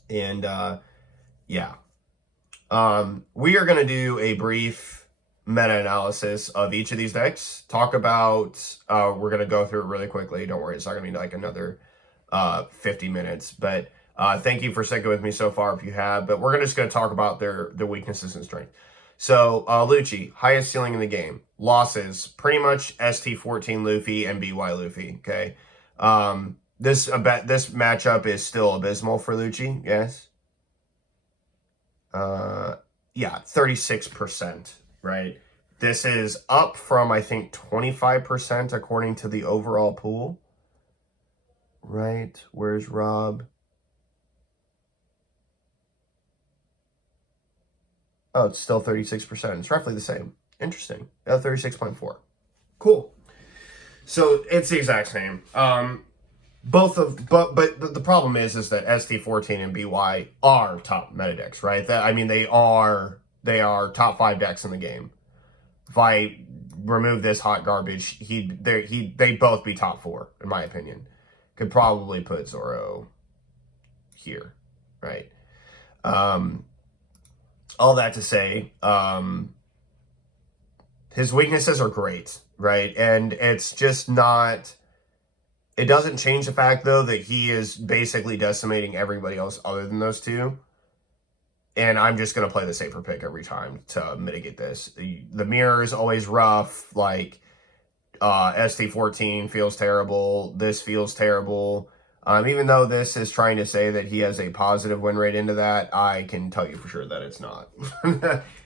And yeah. We are going to do a brief meta-analysis of each of these decks. Talk about, we're going to go through it really quickly. Don't worry, it's not going to be like another 50 minutes. But thank you for sticking with me so far if you have. But we're just going to talk about their weaknesses and strengths. So, Lucci, highest ceiling in the game. Losses, pretty much ST14 Luffy and BY Luffy, okay? This matchup is still abysmal for Lucci, yes? Yeah, 36%, right? This is up from, I think, 25% according to the overall pool. Right? Where's Rob? Oh, it's still 36%. It's roughly the same. Interesting. 36.4. Cool. So it's the exact same. But the problem is that ST14 and BY are top meta decks, right? They are top 5 decks in the game. If I remove this hot garbage, they'd both be top 4 in my opinion. Could probably put Zoro here, right? All that to say, his weaknesses are great, right? And it's just not. It doesn't change the fact, though, that he is basically decimating everybody else other than those two. And I'm just going to play the safer pick every time to mitigate this. The mirror is always rough. Like, ST14 feels terrible. This feels terrible. Even though this is trying to say that he has a positive win rate into that, I can tell you for sure that it's not.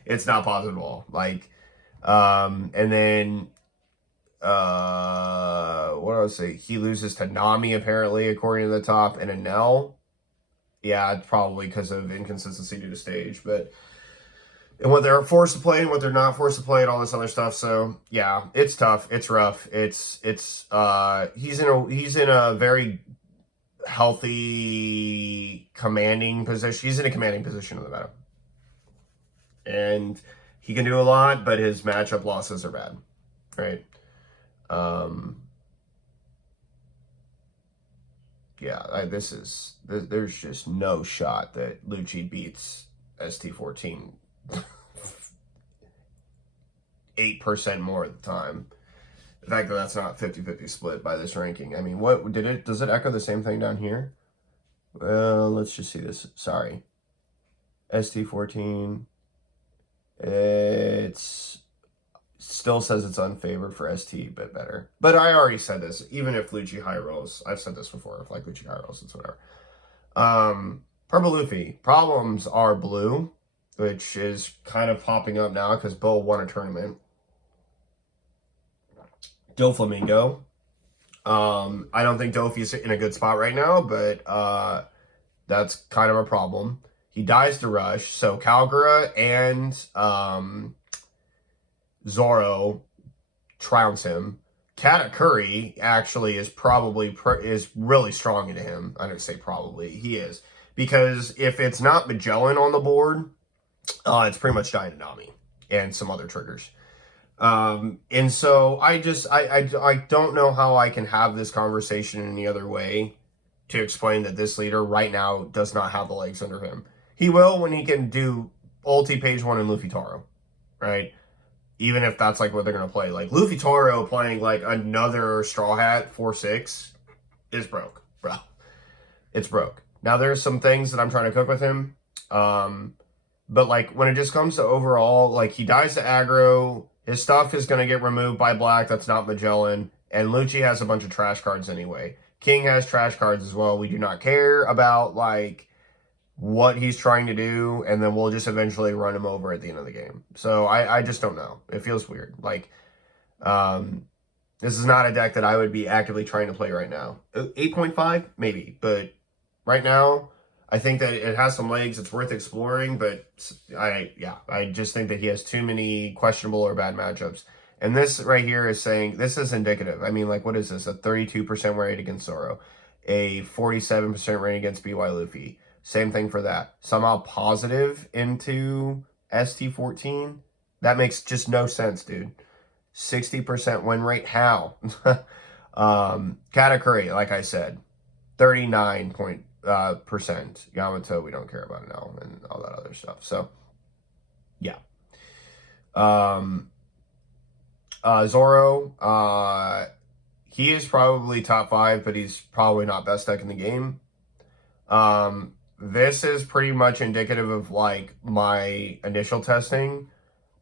It's not positive at all. Like, and then... what do I say? He loses to Nami, apparently, according to the top, and Enel. Yeah, it's probably because of inconsistency due to stage, but and what they're forced to play and what they're not forced to play and all this other stuff. So yeah, it's tough. It's rough. He's in a very healthy commanding position. He's in a commanding position in the meta. And he can do a lot, but his matchup losses are bad. Right? Yeah, there's just no shot that Lucci beats ST14 8% more at the time. The fact that that's not 50-50 split by this ranking. I mean, does it echo the same thing down here? Well, let's just see this. Sorry. ST14. It's still says it's unfavored for ST, but better. But I already said this. Even if Lucci high rolls, I've said this before. If like Lucci high rolls, it's whatever. Purple Luffy. Problems are blue, which is kind of popping up now because Bo won a tournament. Doflamingo. I don't think Dofi's in a good spot right now, but that's kind of a problem. He dies to Rush, so Calgara and Zoro trounce him. Katakuri actually is really strong into him. I don't say probably. He is. Because if it's not Magellan on the board, It's pretty much Dynami and some other triggers. And so I don't know how I can have this conversation any other way to explain that this leader right now does not have the legs under him. He will when he can do ulti page 1 and Luffy Taro, right? Even if that's like what they're gonna play. Like Luffy Taro playing like another Straw Hat 4-6 is broke, bro. It's broke. Now there's some things that I'm trying to cook with him. But like when it just comes to overall, like he dies to aggro, his stuff is gonna get removed by Black, that's not Magellan, and Lucci has a bunch of trash cards anyway. King has trash cards as well. We do not care about like what he's trying to do, and then we'll just eventually run him over at the end of the game. So I just don't know. It feels weird. Like, this is not a deck that I would be actively trying to play right now. 8.5? Maybe. But right now, I think that it has some legs. It's worth exploring, but I just think that he has too many questionable or bad matchups. And this right here is saying, this is indicative. I mean, like, what is this? A 32% rate against Zoro. A 47% rate against BY Luffy. Same thing for that. Somehow positive into ST14? That makes just no sense, dude. 60% win rate? How? Katakuri, like I said, 39% Yamato, we don't care about now, and all that other stuff. So, yeah. Zoro, he is probably top 5, but he's probably not best deck in the game. This is pretty much indicative of like my initial testing,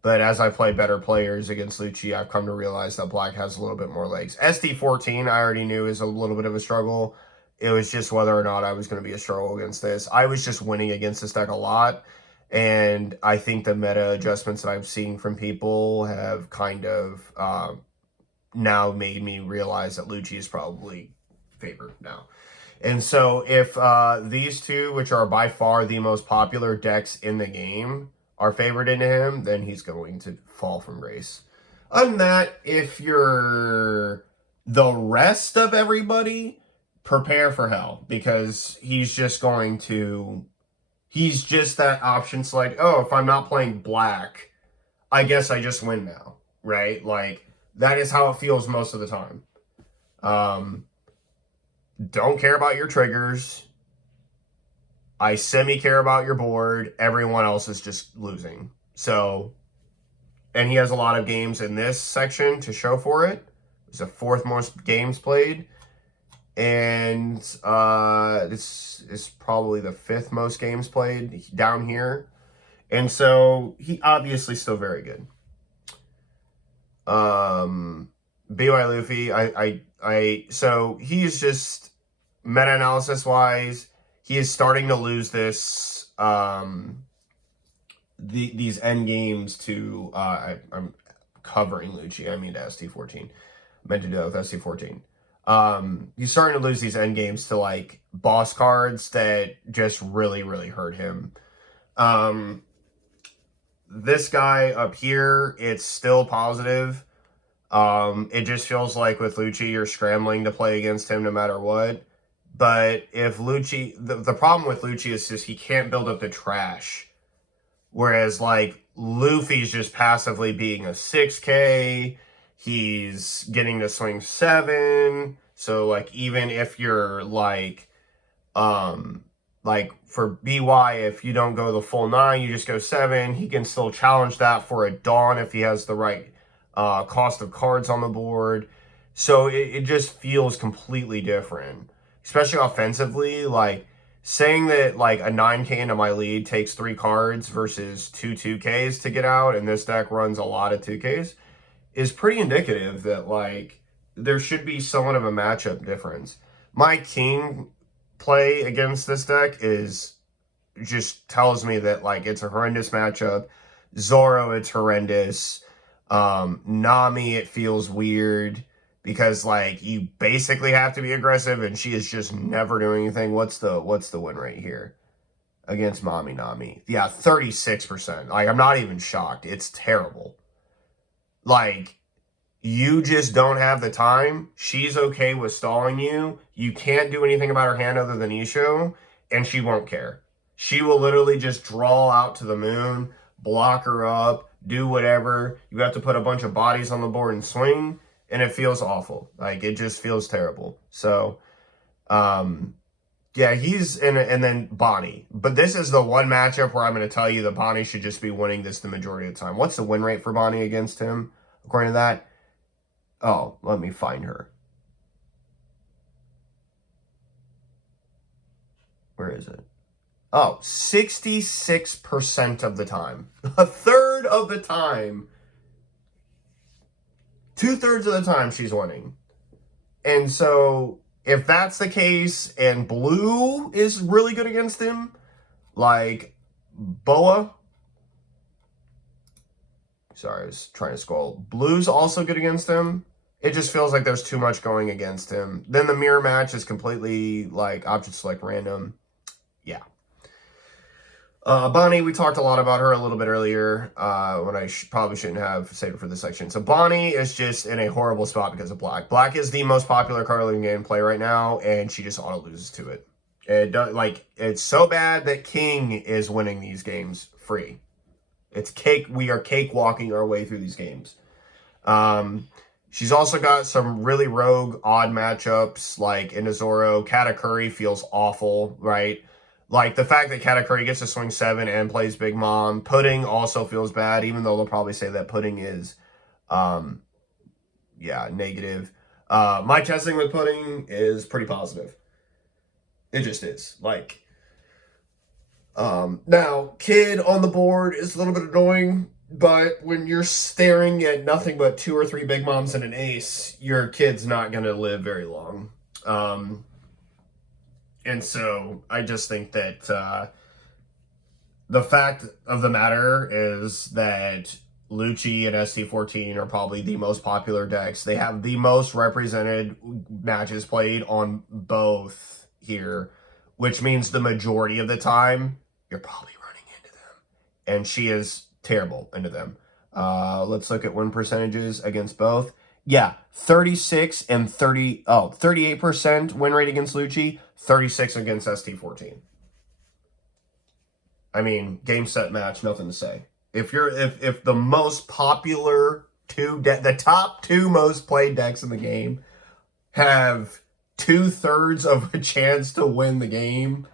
but as I play better players against Lucci, I've come to realize that Black has a little bit more legs. SD14 I already knew is a little bit of a struggle. It was just whether or not I was going to be a struggle against this. I was just winning against this deck a lot, and I think the meta adjustments that I'm seeing from people have kind of now made me realize that Lucci is probably favored now. And so if these two, which are by far the most popular decks in the game, are favored into him, then he's going to fall from grace. Other than that, if you're the rest of everybody, prepare for hell, because he's just going to... He's just that option select. Oh, if I'm not playing Black, I guess I just win now, right? Like, that is how it feels most of the time. Don't care about your triggers. I semi-care about your board. Everyone else is just losing. So, and he has a lot of games in this section to show for it. It's the 4th most games played. And this is probably the 5th most games played down here. And so, he obviously still very good. BY Luffy, so he's just, meta-analysis wise, he is starting to lose this, these end games to, I'm covering Lucci, I mean to ST14, meant to do that with ST14. He's starting to lose these end games to like boss cards that just really, really hurt him. This guy up here, it's still positive. It just feels like with Lucci, you're scrambling to play against him no matter what. But if Lucci, the problem with Lucci is just he can't build up the trash. Whereas like Luffy's just passively being a 6K, he's getting to swing 7. So like even if you're like for BY, if you don't go the full 9, you just go 7, he can still challenge that for a Dawn if he has the right cost of cards on the board. So it just feels completely different. Especially offensively, like saying that like a 9K into my lead takes 3 cards versus 2 2Ks to get out, and this deck runs a lot of 2Ks, is pretty indicative that like there should be somewhat of a matchup difference. My King play against this deck is just tells me that like it's a horrendous matchup. Zoro, it's horrendous. Nami, it feels weird. Because like you basically have to be aggressive, and she is just never doing anything. What's the win rate here against Mami Nami? Yeah, 36%. Like I'm not even shocked. It's terrible. Like you just don't have the time. She's okay with stalling you. You can't do anything about her hand other than Isho, and she won't care. She will literally just draw out to the moon, block her up, do whatever. You have to put a bunch of bodies on the board and swing, and it feels awful. Like, it just feels terrible. So, yeah, he's in, and then Bonnie. But this is the one matchup where I'm going to tell you that Bonnie should just be winning this the majority of the time. What's the win rate for Bonnie against him, according to that? Oh, let me find her. Where is it? Oh, 66% of the time. A third of the time. 2/3 of the time she's winning. And so, if that's the case, and Blue is really good against him, like Boa. Sorry, I was trying to scroll. Blue's also good against him. It just feels like there's too much going against him. Then the mirror match is completely, like, object select random. Yeah. Bonnie, we talked a lot about her a little bit earlier when I probably shouldn't have saved it for this section. So Bonnie is just in a horrible spot because of Black. Black is the most popular card in game play right now, and she just auto loses to it. It's so bad that King is winning these games free. It's cake. We are cakewalking our way through these games. She's also got some really rogue, odd matchups like Inazoro. Katakuri feels awful, right? Like, the fact that Katakuri gets to swing 7 and plays Big Mom. Pudding also feels bad, even though they'll probably say that Pudding is, negative. My testing with Pudding is pretty positive. It just is. Like, now, Kid on the board is a little bit annoying, but when you're staring at nothing but 2 or 3 Big Moms and an ace, your kid's not going to live very long. And so I just think that the fact of the matter is that Lucci and ST14 are probably the most popular decks. They have the most represented matches played on both here, which means the majority of the time, you're probably running into them. And she is terrible into them. Let's look at win percentages against both. Yeah, 36 and 38% win rate against Lucci, 36 against ST14. I mean, game, set, match, nothing to say. If the most popular the top 2 most played decks in the game have 2/3 of a chance to win the game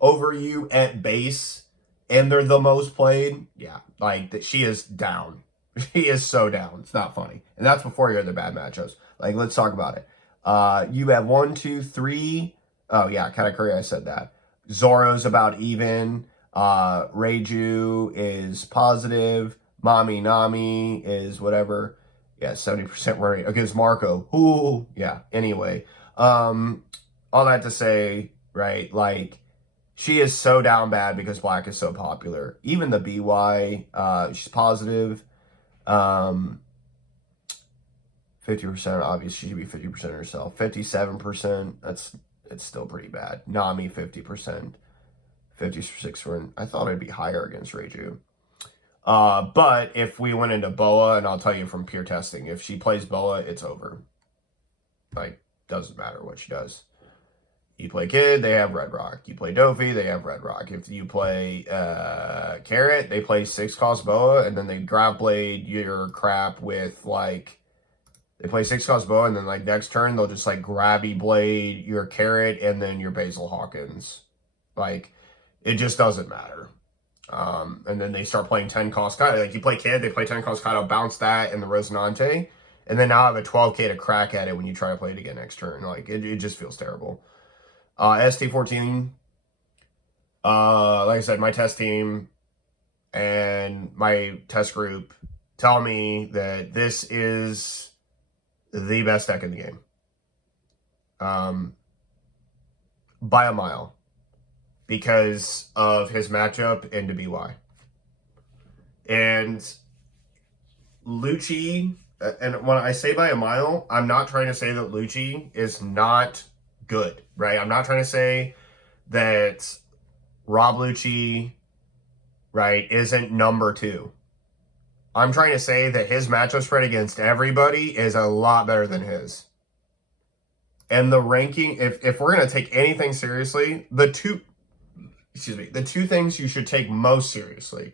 over you at base, and they're the most played, yeah, like, that she is down. She is so down. It's not funny. And that's before you had the bad matchups. Like, let's talk about it. You have 1, 2, 3. Oh, yeah, Katakuri, I said that. Zoro's about even. Reiju is positive. Mami Nami is whatever. Yeah, 70% rate against Marco. Ooh, yeah, anyway. All that to say, right, like, she is so down bad because Black is so popular. Even the BY, she's positive. 50%, obviously, she should be 50% herself. 57%, it's still pretty bad. Nami, 50%. 56%. I thought I'd be higher against Reiju. But if we went into Boa, and I'll tell you from pure testing, if she plays Boa, it's over. Like, doesn't matter what she does. You play Kid, they have Red Rock. You play Dofi, they have Red Rock. If you play Carrot, they play 6-cost Boa, and then they Grab Blade your crap with, like, they play 6-cost Boa, and then, like, next turn, they'll just, like, Grabby Blade your Carrot, and then your Basil Hawkins. Like, it just doesn't matter. And then they start playing 10-cost Kaido. Like, you play Kid, they play 10-cost Kaido, bounce that, and the Rosinante, and then now I have a 12k to crack at it when you try to play it again next turn. Like, it just feels terrible. ST14, like I said, my test team and my test group tell me that this is the best deck in the game. By a mile. Because of his matchup into BY. And Lucci, and when I say by a mile, I'm not trying to say that Lucci is not good, right? I'm not trying to say that Rob Lucci, right, isn't number 2. I'm trying to say that his matchup spread against everybody is a lot better than his. And the ranking, if we're going to take anything seriously, the two excuse me, the two things you should take most seriously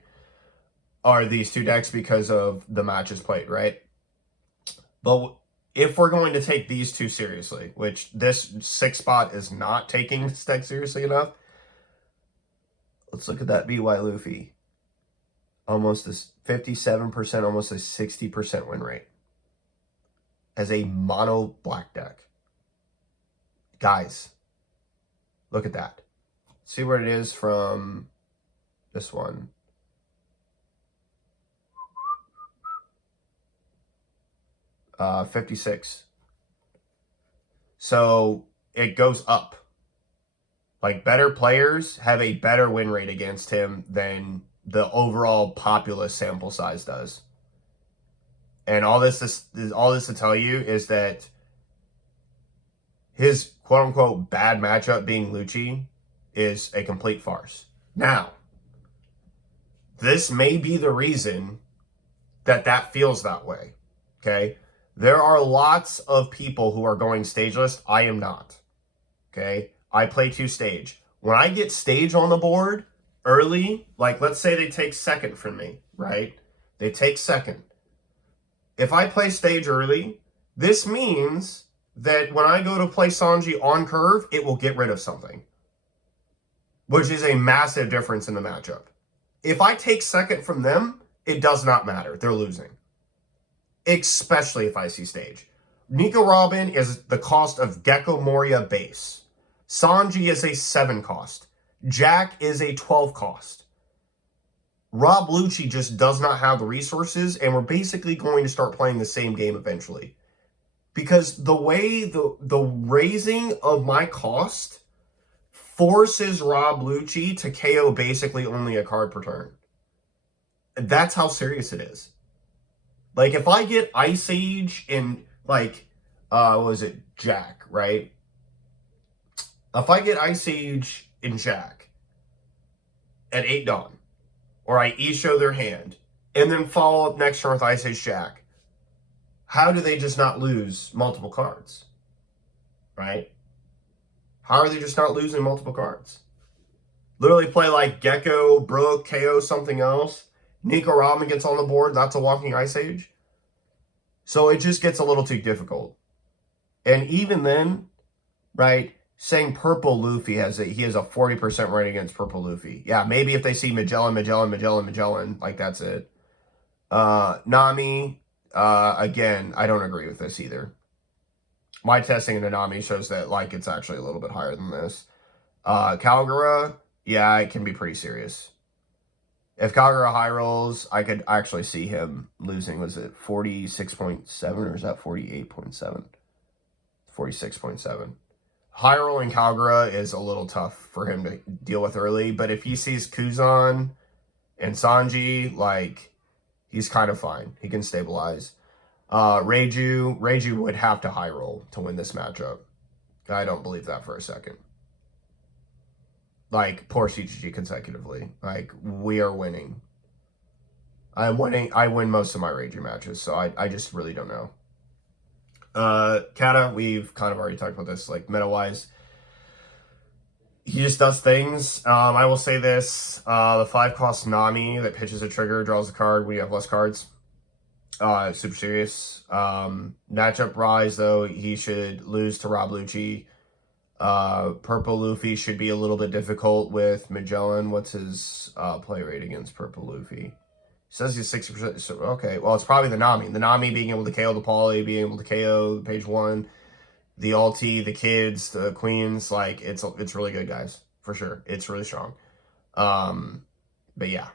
are these two decks because of the matches played, right? But if we're going to take these two seriously, which this 6 spot is not taking this deck seriously enough, let's look at that BY Luffy. Almost a 57%, almost a 60% win rate as a mono black deck. Guys, look at that. See where it is from this one. Uh, 56. So it goes up. Like, better players have a better win rate against him than the overall populace sample size does. And all this to tell you is that his quote-unquote bad matchup being Lucci is a complete farce. Now, this may be the reason that feels that way, okay? There are lots of people who are going stageless. I am not, okay? I play 2 stage. When I get stage on the board early, like let's say they take second from me, right? They take second. If I play stage early, this means that when I go to play Sanji on curve, it will get rid of something, which is a massive difference in the matchup. If I take second from them, it does not matter. They're losing, especially if I see stage. Nico Robin is the cost of Gecko Moria base. Sanji is a 7 cost. Jack is a 12 cost. Rob Lucci just does not have the resources, and we're basically going to start playing the same game eventually. Because the way the raising of my cost forces Rob Lucci to KO basically only a card per turn. That's how serious it is. Like, if I get Ice Age in, like, what was it, Jack, right? If I get Ice Age in Jack at 8 Dawn, or I E-show their hand, and then follow up next turn with Ice Age Jack, how do they just not lose multiple cards? Right? How are they just not losing multiple cards? Literally play like Gecko, Brook, KO, something else. Nico Robin gets on the board, that's a walking Ice Age. So it just gets a little too difficult. And even then, right, saying Purple Luffy he has a 40% rate against Purple Luffy. Yeah, maybe if they see Magellan, like that's it. Nami, again, I don't agree with this either. My testing in Nami shows that like it's actually a little bit higher than this. Kalgura, yeah, it can be pretty serious. If Kalgura high rolls, I could actually see him losing. Was it 46.7 or is that 48.7? 46.7. High rolling Kalgura is a little tough for him to deal with early, but if he sees Kuzan and Sanji, like, he's kind of fine. He can stabilize. Reiju would have to high roll to win this matchup. I don't believe that for a second. Like, poor CGG consecutively. Like, we are winning. I'm winning. I win most of my Reiju matches, so I just really don't know. Kata, we've kind of already talked about this, like, meta-wise. He just does things. I will say this. The 5-cost Nami that pitches a trigger, draws a card when you have less cards. Super serious. Matchup Rise, though, he should lose to Rob Lucci. Purple Luffy should be a little bit difficult with Magellan. What's his play rate against Purple Luffy? Says he's 60%. So, okay, well, it's probably the Nami. The Nami being able to KO the Poly, being able to KO page 1, the ulti, the kids, the queens. Like, it's really good, guys. For sure. It's really strong. But yeah.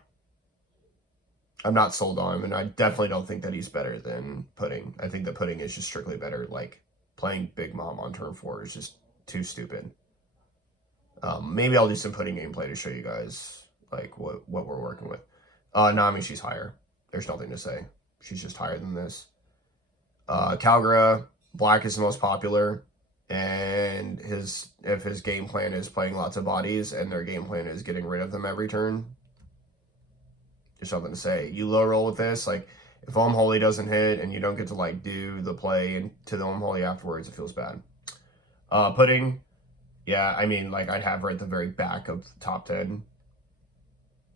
I'm not sold on him, and I definitely don't think that he's better than Pudding. I think that Pudding is just strictly better. Like, playing Big Mom on turn 4 is just too stupid. Maybe I'll do some Pudding gameplay to show you guys, like, what we're working with. Nami, she's higher. There's nothing to say. She's just higher than this. Kalgura, Black is the most popular, and if his game plan is playing lots of bodies and their game plan is getting rid of them every turn, there's something to say. You low roll with this, like, if Holy doesn't hit and you don't get to, like, do the play to the Holy afterwards, it feels bad. Pudding, Yeah, I mean, like, I'd have her at the very back of the top 10,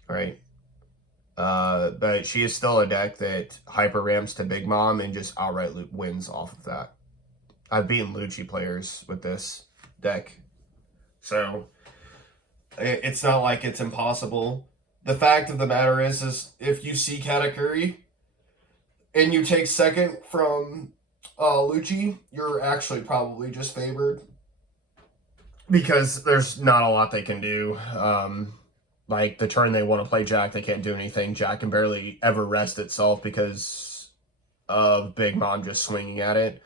right? But she is still a deck that hyper ramps to Big Mom and just outright wins off of that. I've beaten Lucci players with this deck. So, it's not like it's impossible. The fact of the matter is if you see Katakuri and you take second from Lucci, you're actually probably just favored because there's not a lot they can do. Like the turn they want to play Jack, they can't do anything. Jack can barely ever rest itself because of Big Mom just swinging at it.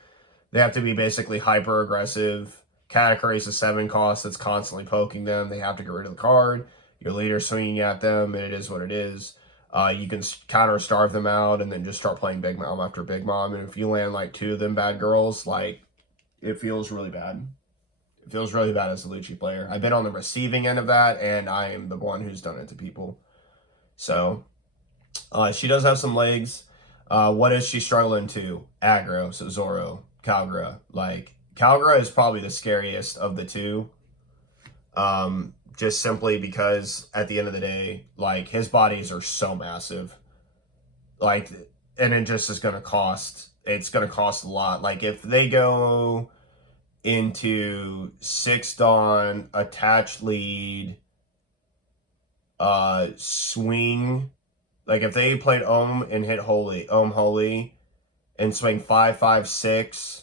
They have to be basically hyper aggressive. Katakuri is a 7 cost that's constantly poking them. They have to get rid of the card. Your leader's swinging at them, and it is what it is. You can counter starve them out and then just start playing Big Mom after Big Mom. And if you land like 2 of them bad girls, like, it feels really bad. It feels really bad as a Lucci player. I've been on the receiving end of that, and I am the one who's done it to people. So, she does have some legs. What is she struggling to? Aggro, so Zoro, Calgra. Like, Calgra is probably the scariest of the two. Just simply because at the end of the day, like, his bodies are so massive. Like, and it just is going to cost, it's going to cost a lot. Like, if they go into 6 Dawn, attached lead, swing, like if they played Ohm and hit Ohm Holy, and swing 5-5-6,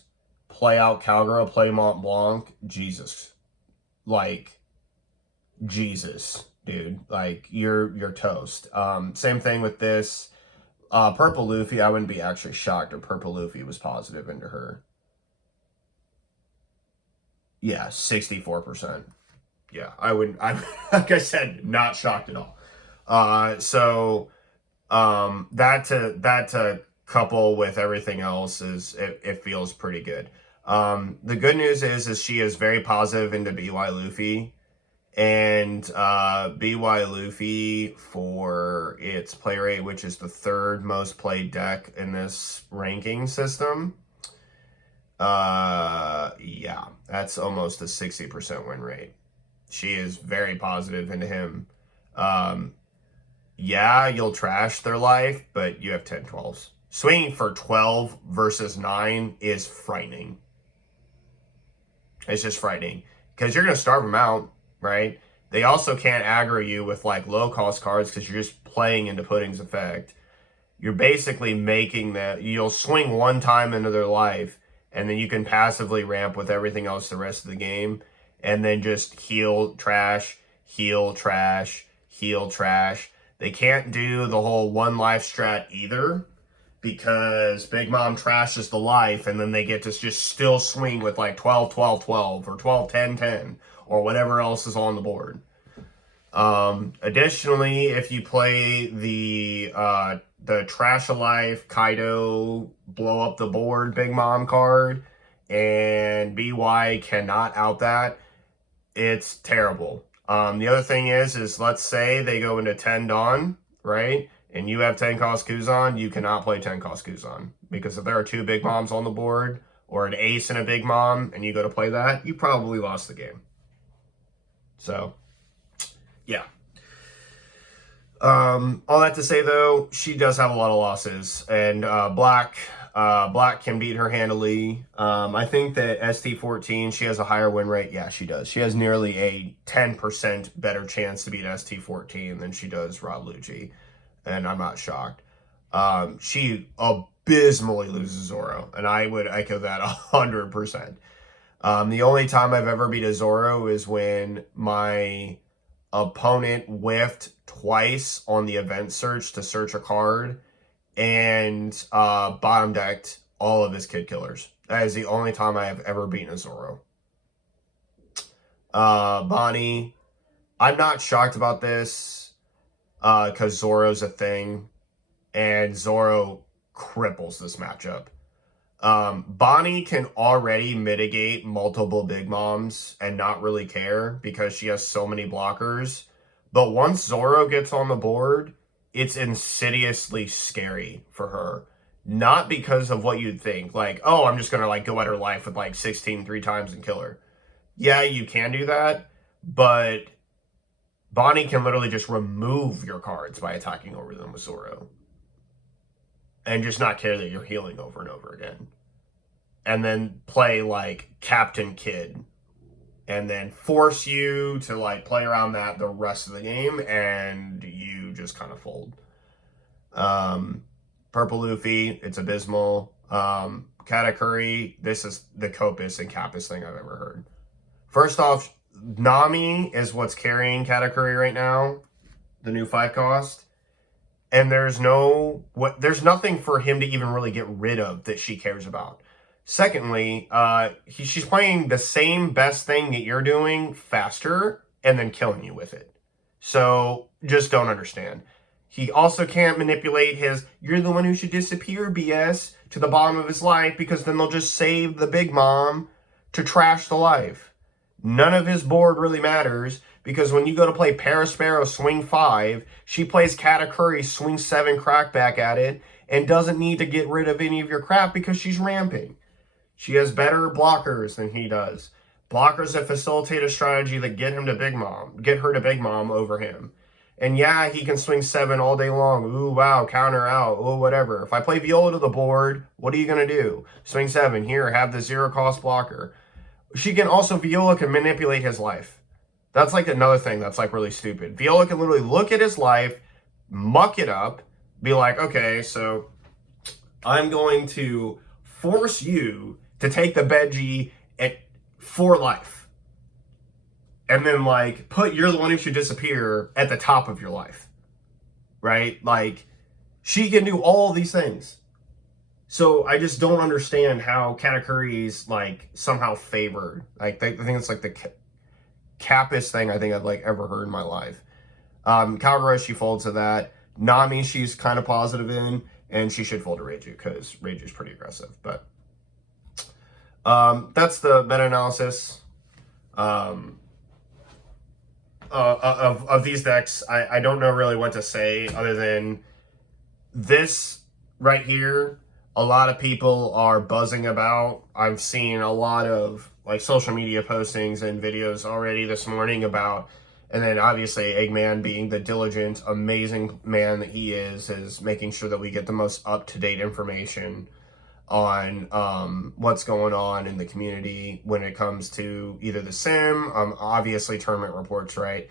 play out Calgary, play Mont Blanc, Jesus. Like, Jesus, dude. Like, you're toast. Same thing with this. Purple Luffy, I wouldn't be actually shocked if Purple Luffy was positive into her. Yeah, 64%. Yeah, I wouldn't, like I said, not shocked at all. That to couple with everything else it feels pretty good. The good news is she is very positive into BY Luffy, and BY Luffy for its play rate, which is the 3rd most played deck in this ranking system. Yeah, that's almost a 60% win rate. She is very positive into him. Yeah, you'll trash their life, but you have 10-12s. Swinging for 12 versus 9 is frightening. It's just frightening. Because you're going to starve them out, right? They also can't aggro you with, like, low-cost cards because you're just playing into Pudding's effect. You're basically making that... You'll swing 1 time into their life, and then you can passively ramp with everything else the rest of the game, and then just heal, trash, heal, trash, heal, trash. They can't do the whole 1 life strat either, because Big Mom trashes the life, and then they get to just still swing with like 12, 12, 12, or 12, 10, 10, or whatever else is on the board. Additionally, if you play the Trash a Life, Kaido, blow up the board Big Mom card, and BY cannot out that, it's terrible. The other thing is let's say they go into 10 Dawn, right? And you have 10 cost Kuzan, you cannot play 10 cost Kuzan. Because if there are 2 Big Moms on the board, or an ace and a Big Mom, and you go to play that, you probably lost the game. So, yeah. All that to say, though, she does have a lot of losses. And Black can beat her handily. I think that ST14, she has a higher win rate. Yeah, she does. She has nearly a 10% better chance to beat ST14 than she does Rod Lucci. And I'm not shocked. She abysmally loses Zoro. And I would echo that 100%. The only time I've ever beat a Zoro is when my opponent whiffed twice on the event search to search a card and bottom decked all of his Kid Killers. That is the only time I have ever beaten a Zoro. Bonnie, I'm not shocked about this because Zoro's a thing and Zoro cripples this matchup. Bonnie can already mitigate multiple Big Moms and not really care because she has so many blockers. But once Zoro gets on the board, it's insidiously scary for her. Not because of what you'd think. Like, oh, I'm just going to like go at her life with like 16 3 times and kill her. yeah, you can do that, but Bonnie can literally just remove your cards by attacking over them with Zoro. And just not care that you're healing over and over again. And then play like Captain Kid. And then force you to like play around that the rest of the game, and you just kind of fold. Purple Luffy, it's abysmal. Katakuri, this is the copest and capest thing I've ever heard. First off, Nami is what's carrying Katakuri right now, the new 5 cost. And there's nothing for him to even really get rid of that she cares about. Secondly, she's playing the same best thing that you're doing faster and then killing you with it. So just don't understand. He also can't manipulate his "you're the one who should disappear" BS to the bottom of his life, because then they'll just save the Big Mom to trash the life. None of his board really matters, because when you go to play Parasparrow swing 5, she plays Katakuri swing 7 crackback at it and doesn't need to get rid of any of your crap because she's ramping. She has better blockers than he does. Blockers that facilitate a strategy that get her to Big Mom over him. And yeah, he can swing 7 all day long. Ooh, wow, counter out. Ooh, whatever. If I play Viola to the board, what are you going to do? Swing 7. Here, have the 0 cost blocker. Viola can manipulate his life. That's like another thing that's like really stupid. Viola can literally look at his life, muck it up, be like, okay, so I'm going to force you to take the Benji for life. And then like put "you're the one who should disappear" at the top of your life. Right? Like, she can do all these things. So I just don't understand how Katakuri's like somehow favored. Like, I think it's like the capest thing I think I've like ever heard in my life. Kagura, she folds to that. Nami, she's kind of positive in, and she should fold to Reiju because Reiju's pretty aggressive. But that's the meta-analysis of these decks. I don't know really what to say other than this right here. A lot of people are buzzing about. I've seen a lot of like social media postings and videos already this morning about, and then obviously Eggman, being the diligent, amazing man that he is making sure that we get the most up-to-date information on what's going on in the community when it comes to either the sim, obviously tournament reports, right?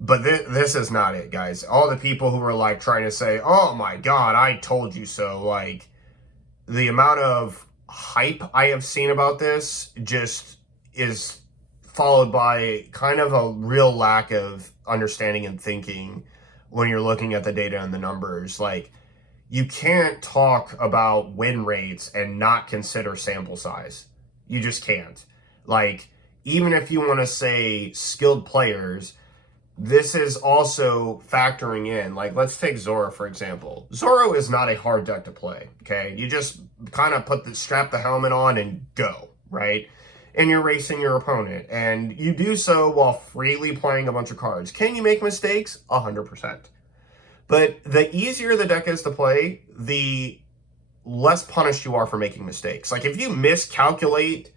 But this is not it, guys. All the people who are like trying to say, "Oh my God, I told you so," like the amount of hype I have seen about this just is followed by kind of a real lack of understanding and thinking when you're looking at the data and the numbers. Like, you can't talk about win rates and not consider sample size. You just can't. Like, even if you want to say skilled players, this is also factoring in, like, let's take Zoro, for example. Zoro is not a hard deck to play, okay? You just kind of strap the helmet on and go, right? And you're racing your opponent, and you do so while freely playing a bunch of cards. Can you make mistakes? 100%. But the easier the deck is to play, the less punished you are for making mistakes. Like, if you miscalculate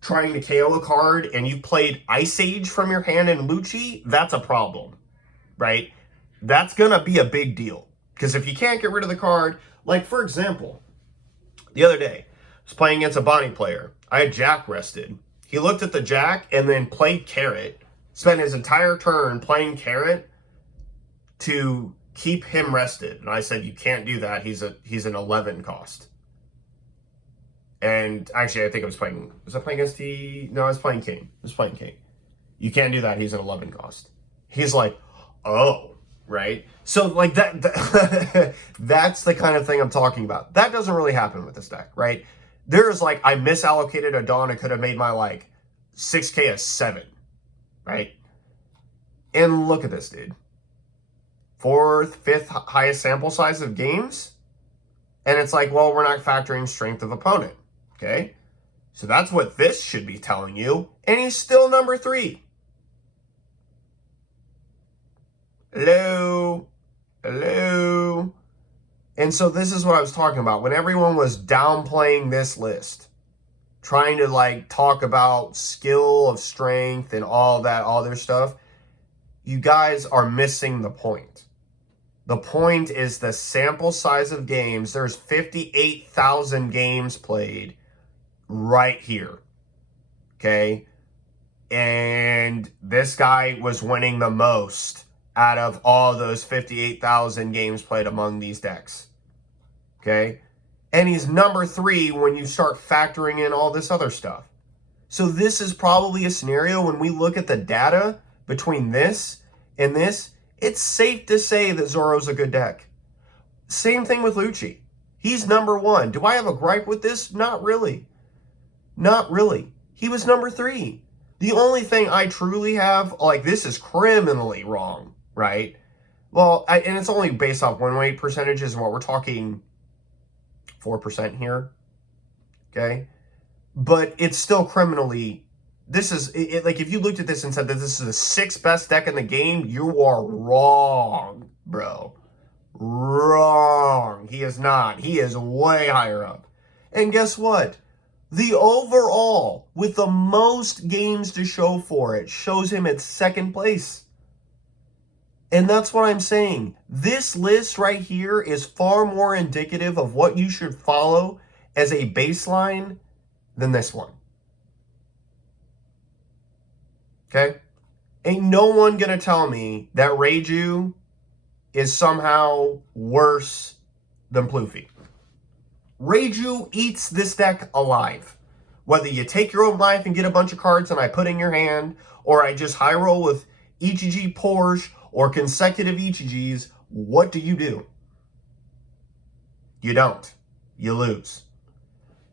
trying to KO a card and you played Ice Age from your hand in Lucci, that's a problem, right? That's going to be a big deal. Because if you can't get rid of the card, like, for example, the other day, I was playing against a Bonnie player. I had Jack rested. He looked at the Jack and then played Carrot, spent his entire turn playing Carrot to keep him rested. And I said, you can't do that. He's an 11 cost. And actually, I think was I playing against no, I was playing King. You can't do that. He's an 11 cost. He's like, oh, right? So like that that's the kind of thing I'm talking about. That doesn't really happen with this deck, right? There's like, I misallocated a Dawn. I could have made my like 6K a 7, right? And look at this, dude. 4th, 5th highest sample size of games. And it's like, well, we're not factoring strength of opponent. Okay, so that's what this should be telling you. And he's still number 3. Hello. And so this is what I was talking about. When everyone was downplaying this list, trying to like talk about skill of strength and all that other stuff, you guys are missing the point. The point is the sample size of games. There's 58,000 games played right here. Okay? And this guy was winning the most out of all those 58,000 games played among these decks. Okay? And he's number 3 when you start factoring in all this other stuff. So this is probably a scenario when we look at the data between this and this, it's safe to say that Zoro's a good deck. Same thing with Lucci. He's number 1. Do I have a gripe with this? Not really. Not really. He was number 3. The only thing I truly have, like, this is criminally wrong, right? Well, and it's only based off win rate percentages, and what we're talking 4% here, okay? But it's still criminally, this is, like, if you looked at this and said that this is the 6th best deck in the game, you are wrong, bro. Wrong. He is not. He is way higher up. And guess what? The overall, with the most games to show for it, shows him at 2nd place. And that's what I'm saying. This list right here is far more indicative of what you should follow as a baseline than this one. Okay? Ain't no one gonna tell me that Reiju is somehow worse than Plouffe. Reiju eats this deck alive. Whether you take your own life and get a bunch of cards and I put in your hand, or I just high roll with EGG Porsche or consecutive EGGs, what do? You don't. You lose.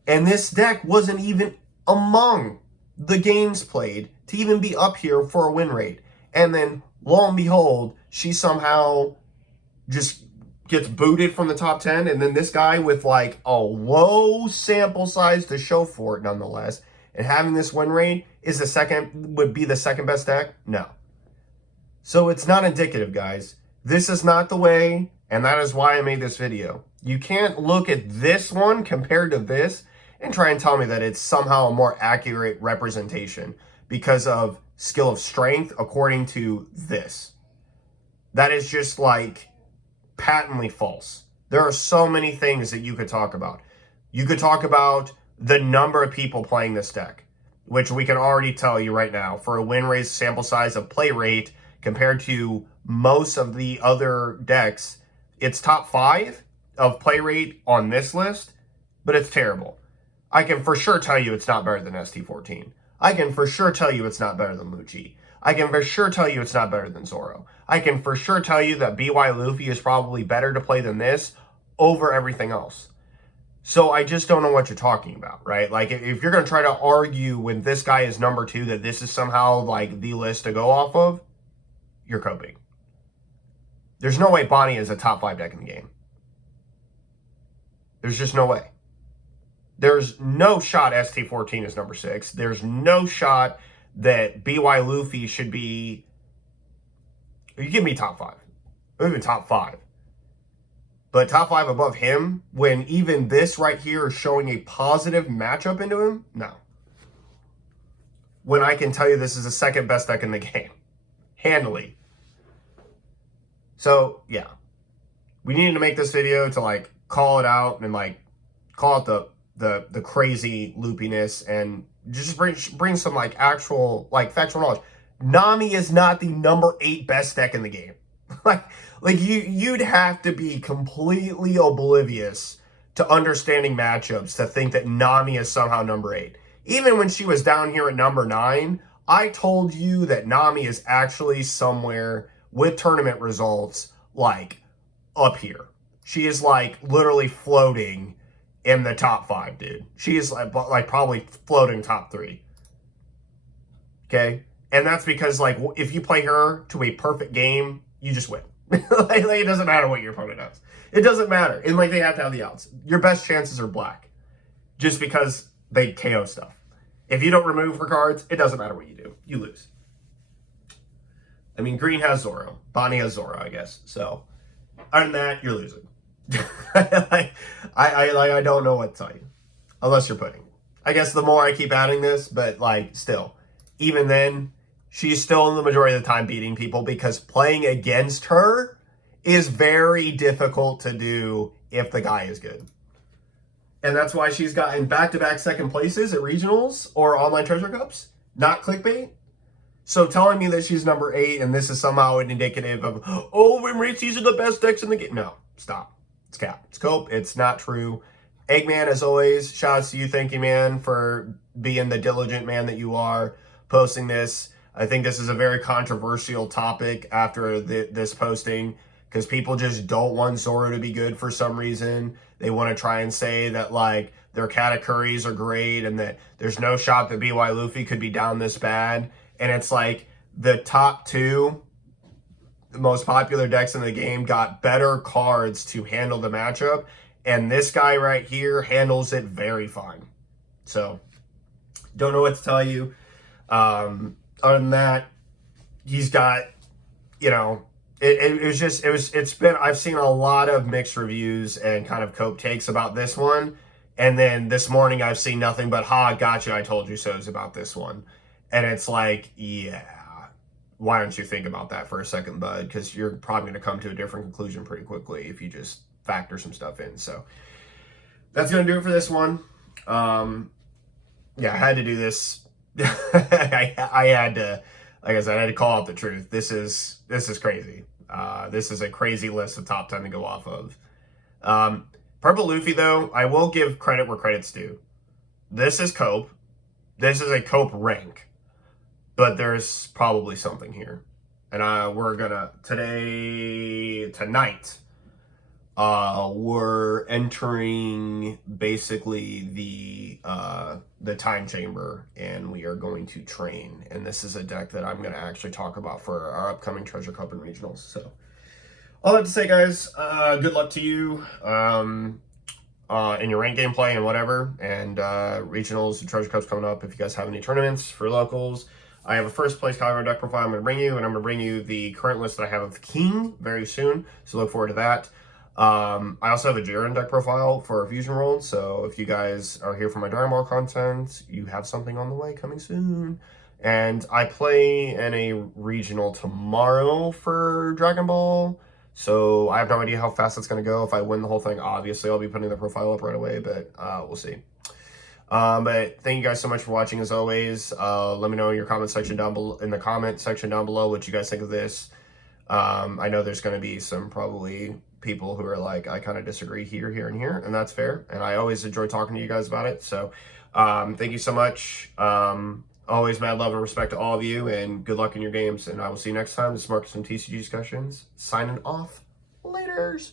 And this deck wasn't even among the games played to even be up here for a win rate. And then, lo and behold, she somehow just gets booted from the top 10, and then this guy with like a low sample size to show for it nonetheless, and having this win rate would be the 2nd best deck? No. So it's not indicative, guys. This is not the way, and that is why I made this video. You can't look at this one compared to this and try and tell me that it's somehow a more accurate representation because of skill of strength according to this. That is just like patently false. There are so many things that you could talk about. You could talk about the number of people playing this deck, which we can already tell you right now, for a win rate sample size of play rate compared to most of the other decks, it's top 5 of play rate on this list, but it's terrible. I can for sure tell you it's not better than ST14. I can for sure tell you it's not better than Lucci. I can for sure tell you it's not better than Zoro. I can for sure tell you that BY Luffy is probably better to play than this over everything else. So I just don't know what you're talking about, right? Like, if you're going to try to argue when this guy is number 2 that this is somehow like the list to go off of, you're coping. There's no way Bonnie is a top 5 deck in the game. There's just no way. There's no shot ST14 is number 6. There's no shot that BY Luffy should be, you give me top 5, or even top 5. But top 5 above him, when even this right here is showing a positive matchup into him? No. When I can tell you this is the 2nd best deck in the game. Handily. So, yeah. We needed to make this video to, like, call it out and, like, call out the crazy loopiness and just bring some, like, actual, like, factual knowledge. Nami is not the number 8 best deck in the game. like you'd have to be completely oblivious to understanding matchups to think that Nami is somehow number 8. Even when she was down here at number 9, I told you that Nami is actually somewhere with tournament results, like, up here. She is, like, literally floating in the top 5, dude. She is, like probably floating top 3. Okay? And that's because, like, if you play her to a perfect game, you just win. like, it doesn't matter what your opponent does. It doesn't matter. And, like, they have to have the outs. Your best chances are black. Just because they KO stuff. If you don't remove her cards, it doesn't matter what you do. You lose. I mean, green has Zoro. Bonnie has Zoro, I guess. So, other than that, you're losing. I don't know what to tell you. Unless you're putting. I guess the more I keep adding this, but like still, even then, she's still in the majority of the time beating people because playing against her is very difficult to do if the guy is good. And that's why she's gotten back-to-back second places at regionals or online treasure cups, not clickbait. So telling me that she's number 8 and this is somehow an indicative of, oh, Rimwraiths, these are the best decks in the game. No, stop. It's cap. It's cope. It's not true. Eggman, as always, shout out to you. Thank you, man, for being the diligent man that you are, posting this. I think this is a very controversial topic after this posting because people just don't want Zoro to be good for some reason. They want to try and say that, like, their Katakuris are great and that there's no shot that BY Luffy could be down this bad. And it's like the top 2 most popular decks in the game got better cards to handle the matchup. And this guy right here handles it very fine. So, don't know what to tell you. Other than that, he's got, you know, I've seen a lot of mixed reviews and kind of cope takes about this one. And then this morning I've seen nothing but, gotcha, I told you so's about this one. And it's like, yeah, why don't you think about that for a second, bud? Because you're probably going to come to a different conclusion pretty quickly if you just factor some stuff in. So that's going to do it for this one. Yeah, I had to do this. I had to, like I said, I had to call out the truth. This is crazy. This is a crazy list of top 10 to go off of. Purple Luffy, though, I will give credit where credit's due. This is cope. This is a cope rank. But there's probably something here. And we're gonna, tonight, we're entering basically the time chamber, and we are going to train. And this is a deck that I'm gonna actually talk about for our upcoming Treasure Cup and Regionals. So, all that to say, guys, good luck to you in your rank gameplay and whatever. And Regionals and Treasure Cups coming up. If you guys have any tournaments for locals, I have a first place Calibur deck profile I'm going to bring you, and I'm going to bring you the current list that I have of King very soon, so look forward to that. I also have a Jiren deck profile for Fusion World, so if you guys are here for my Dragon Ball content, you have something on the way coming soon. And I play in a regional tomorrow for Dragon Ball, so I have no idea how fast it's going to go. If I win the whole thing, obviously I'll be putting the profile up right away, but we'll see. But thank you guys so much for watching, as always. Let me know in your comment section down below, what you guys think of this. I know there's going to be some probably people who are like, I kind of disagree here, and here, and that's fair. And I always enjoy talking to you guys about it. So, thank you so much. Always mad love and respect to all of you, and good luck in your games. And I will see you next time. This is Marcus from TCG Discussions, signing off. Laters.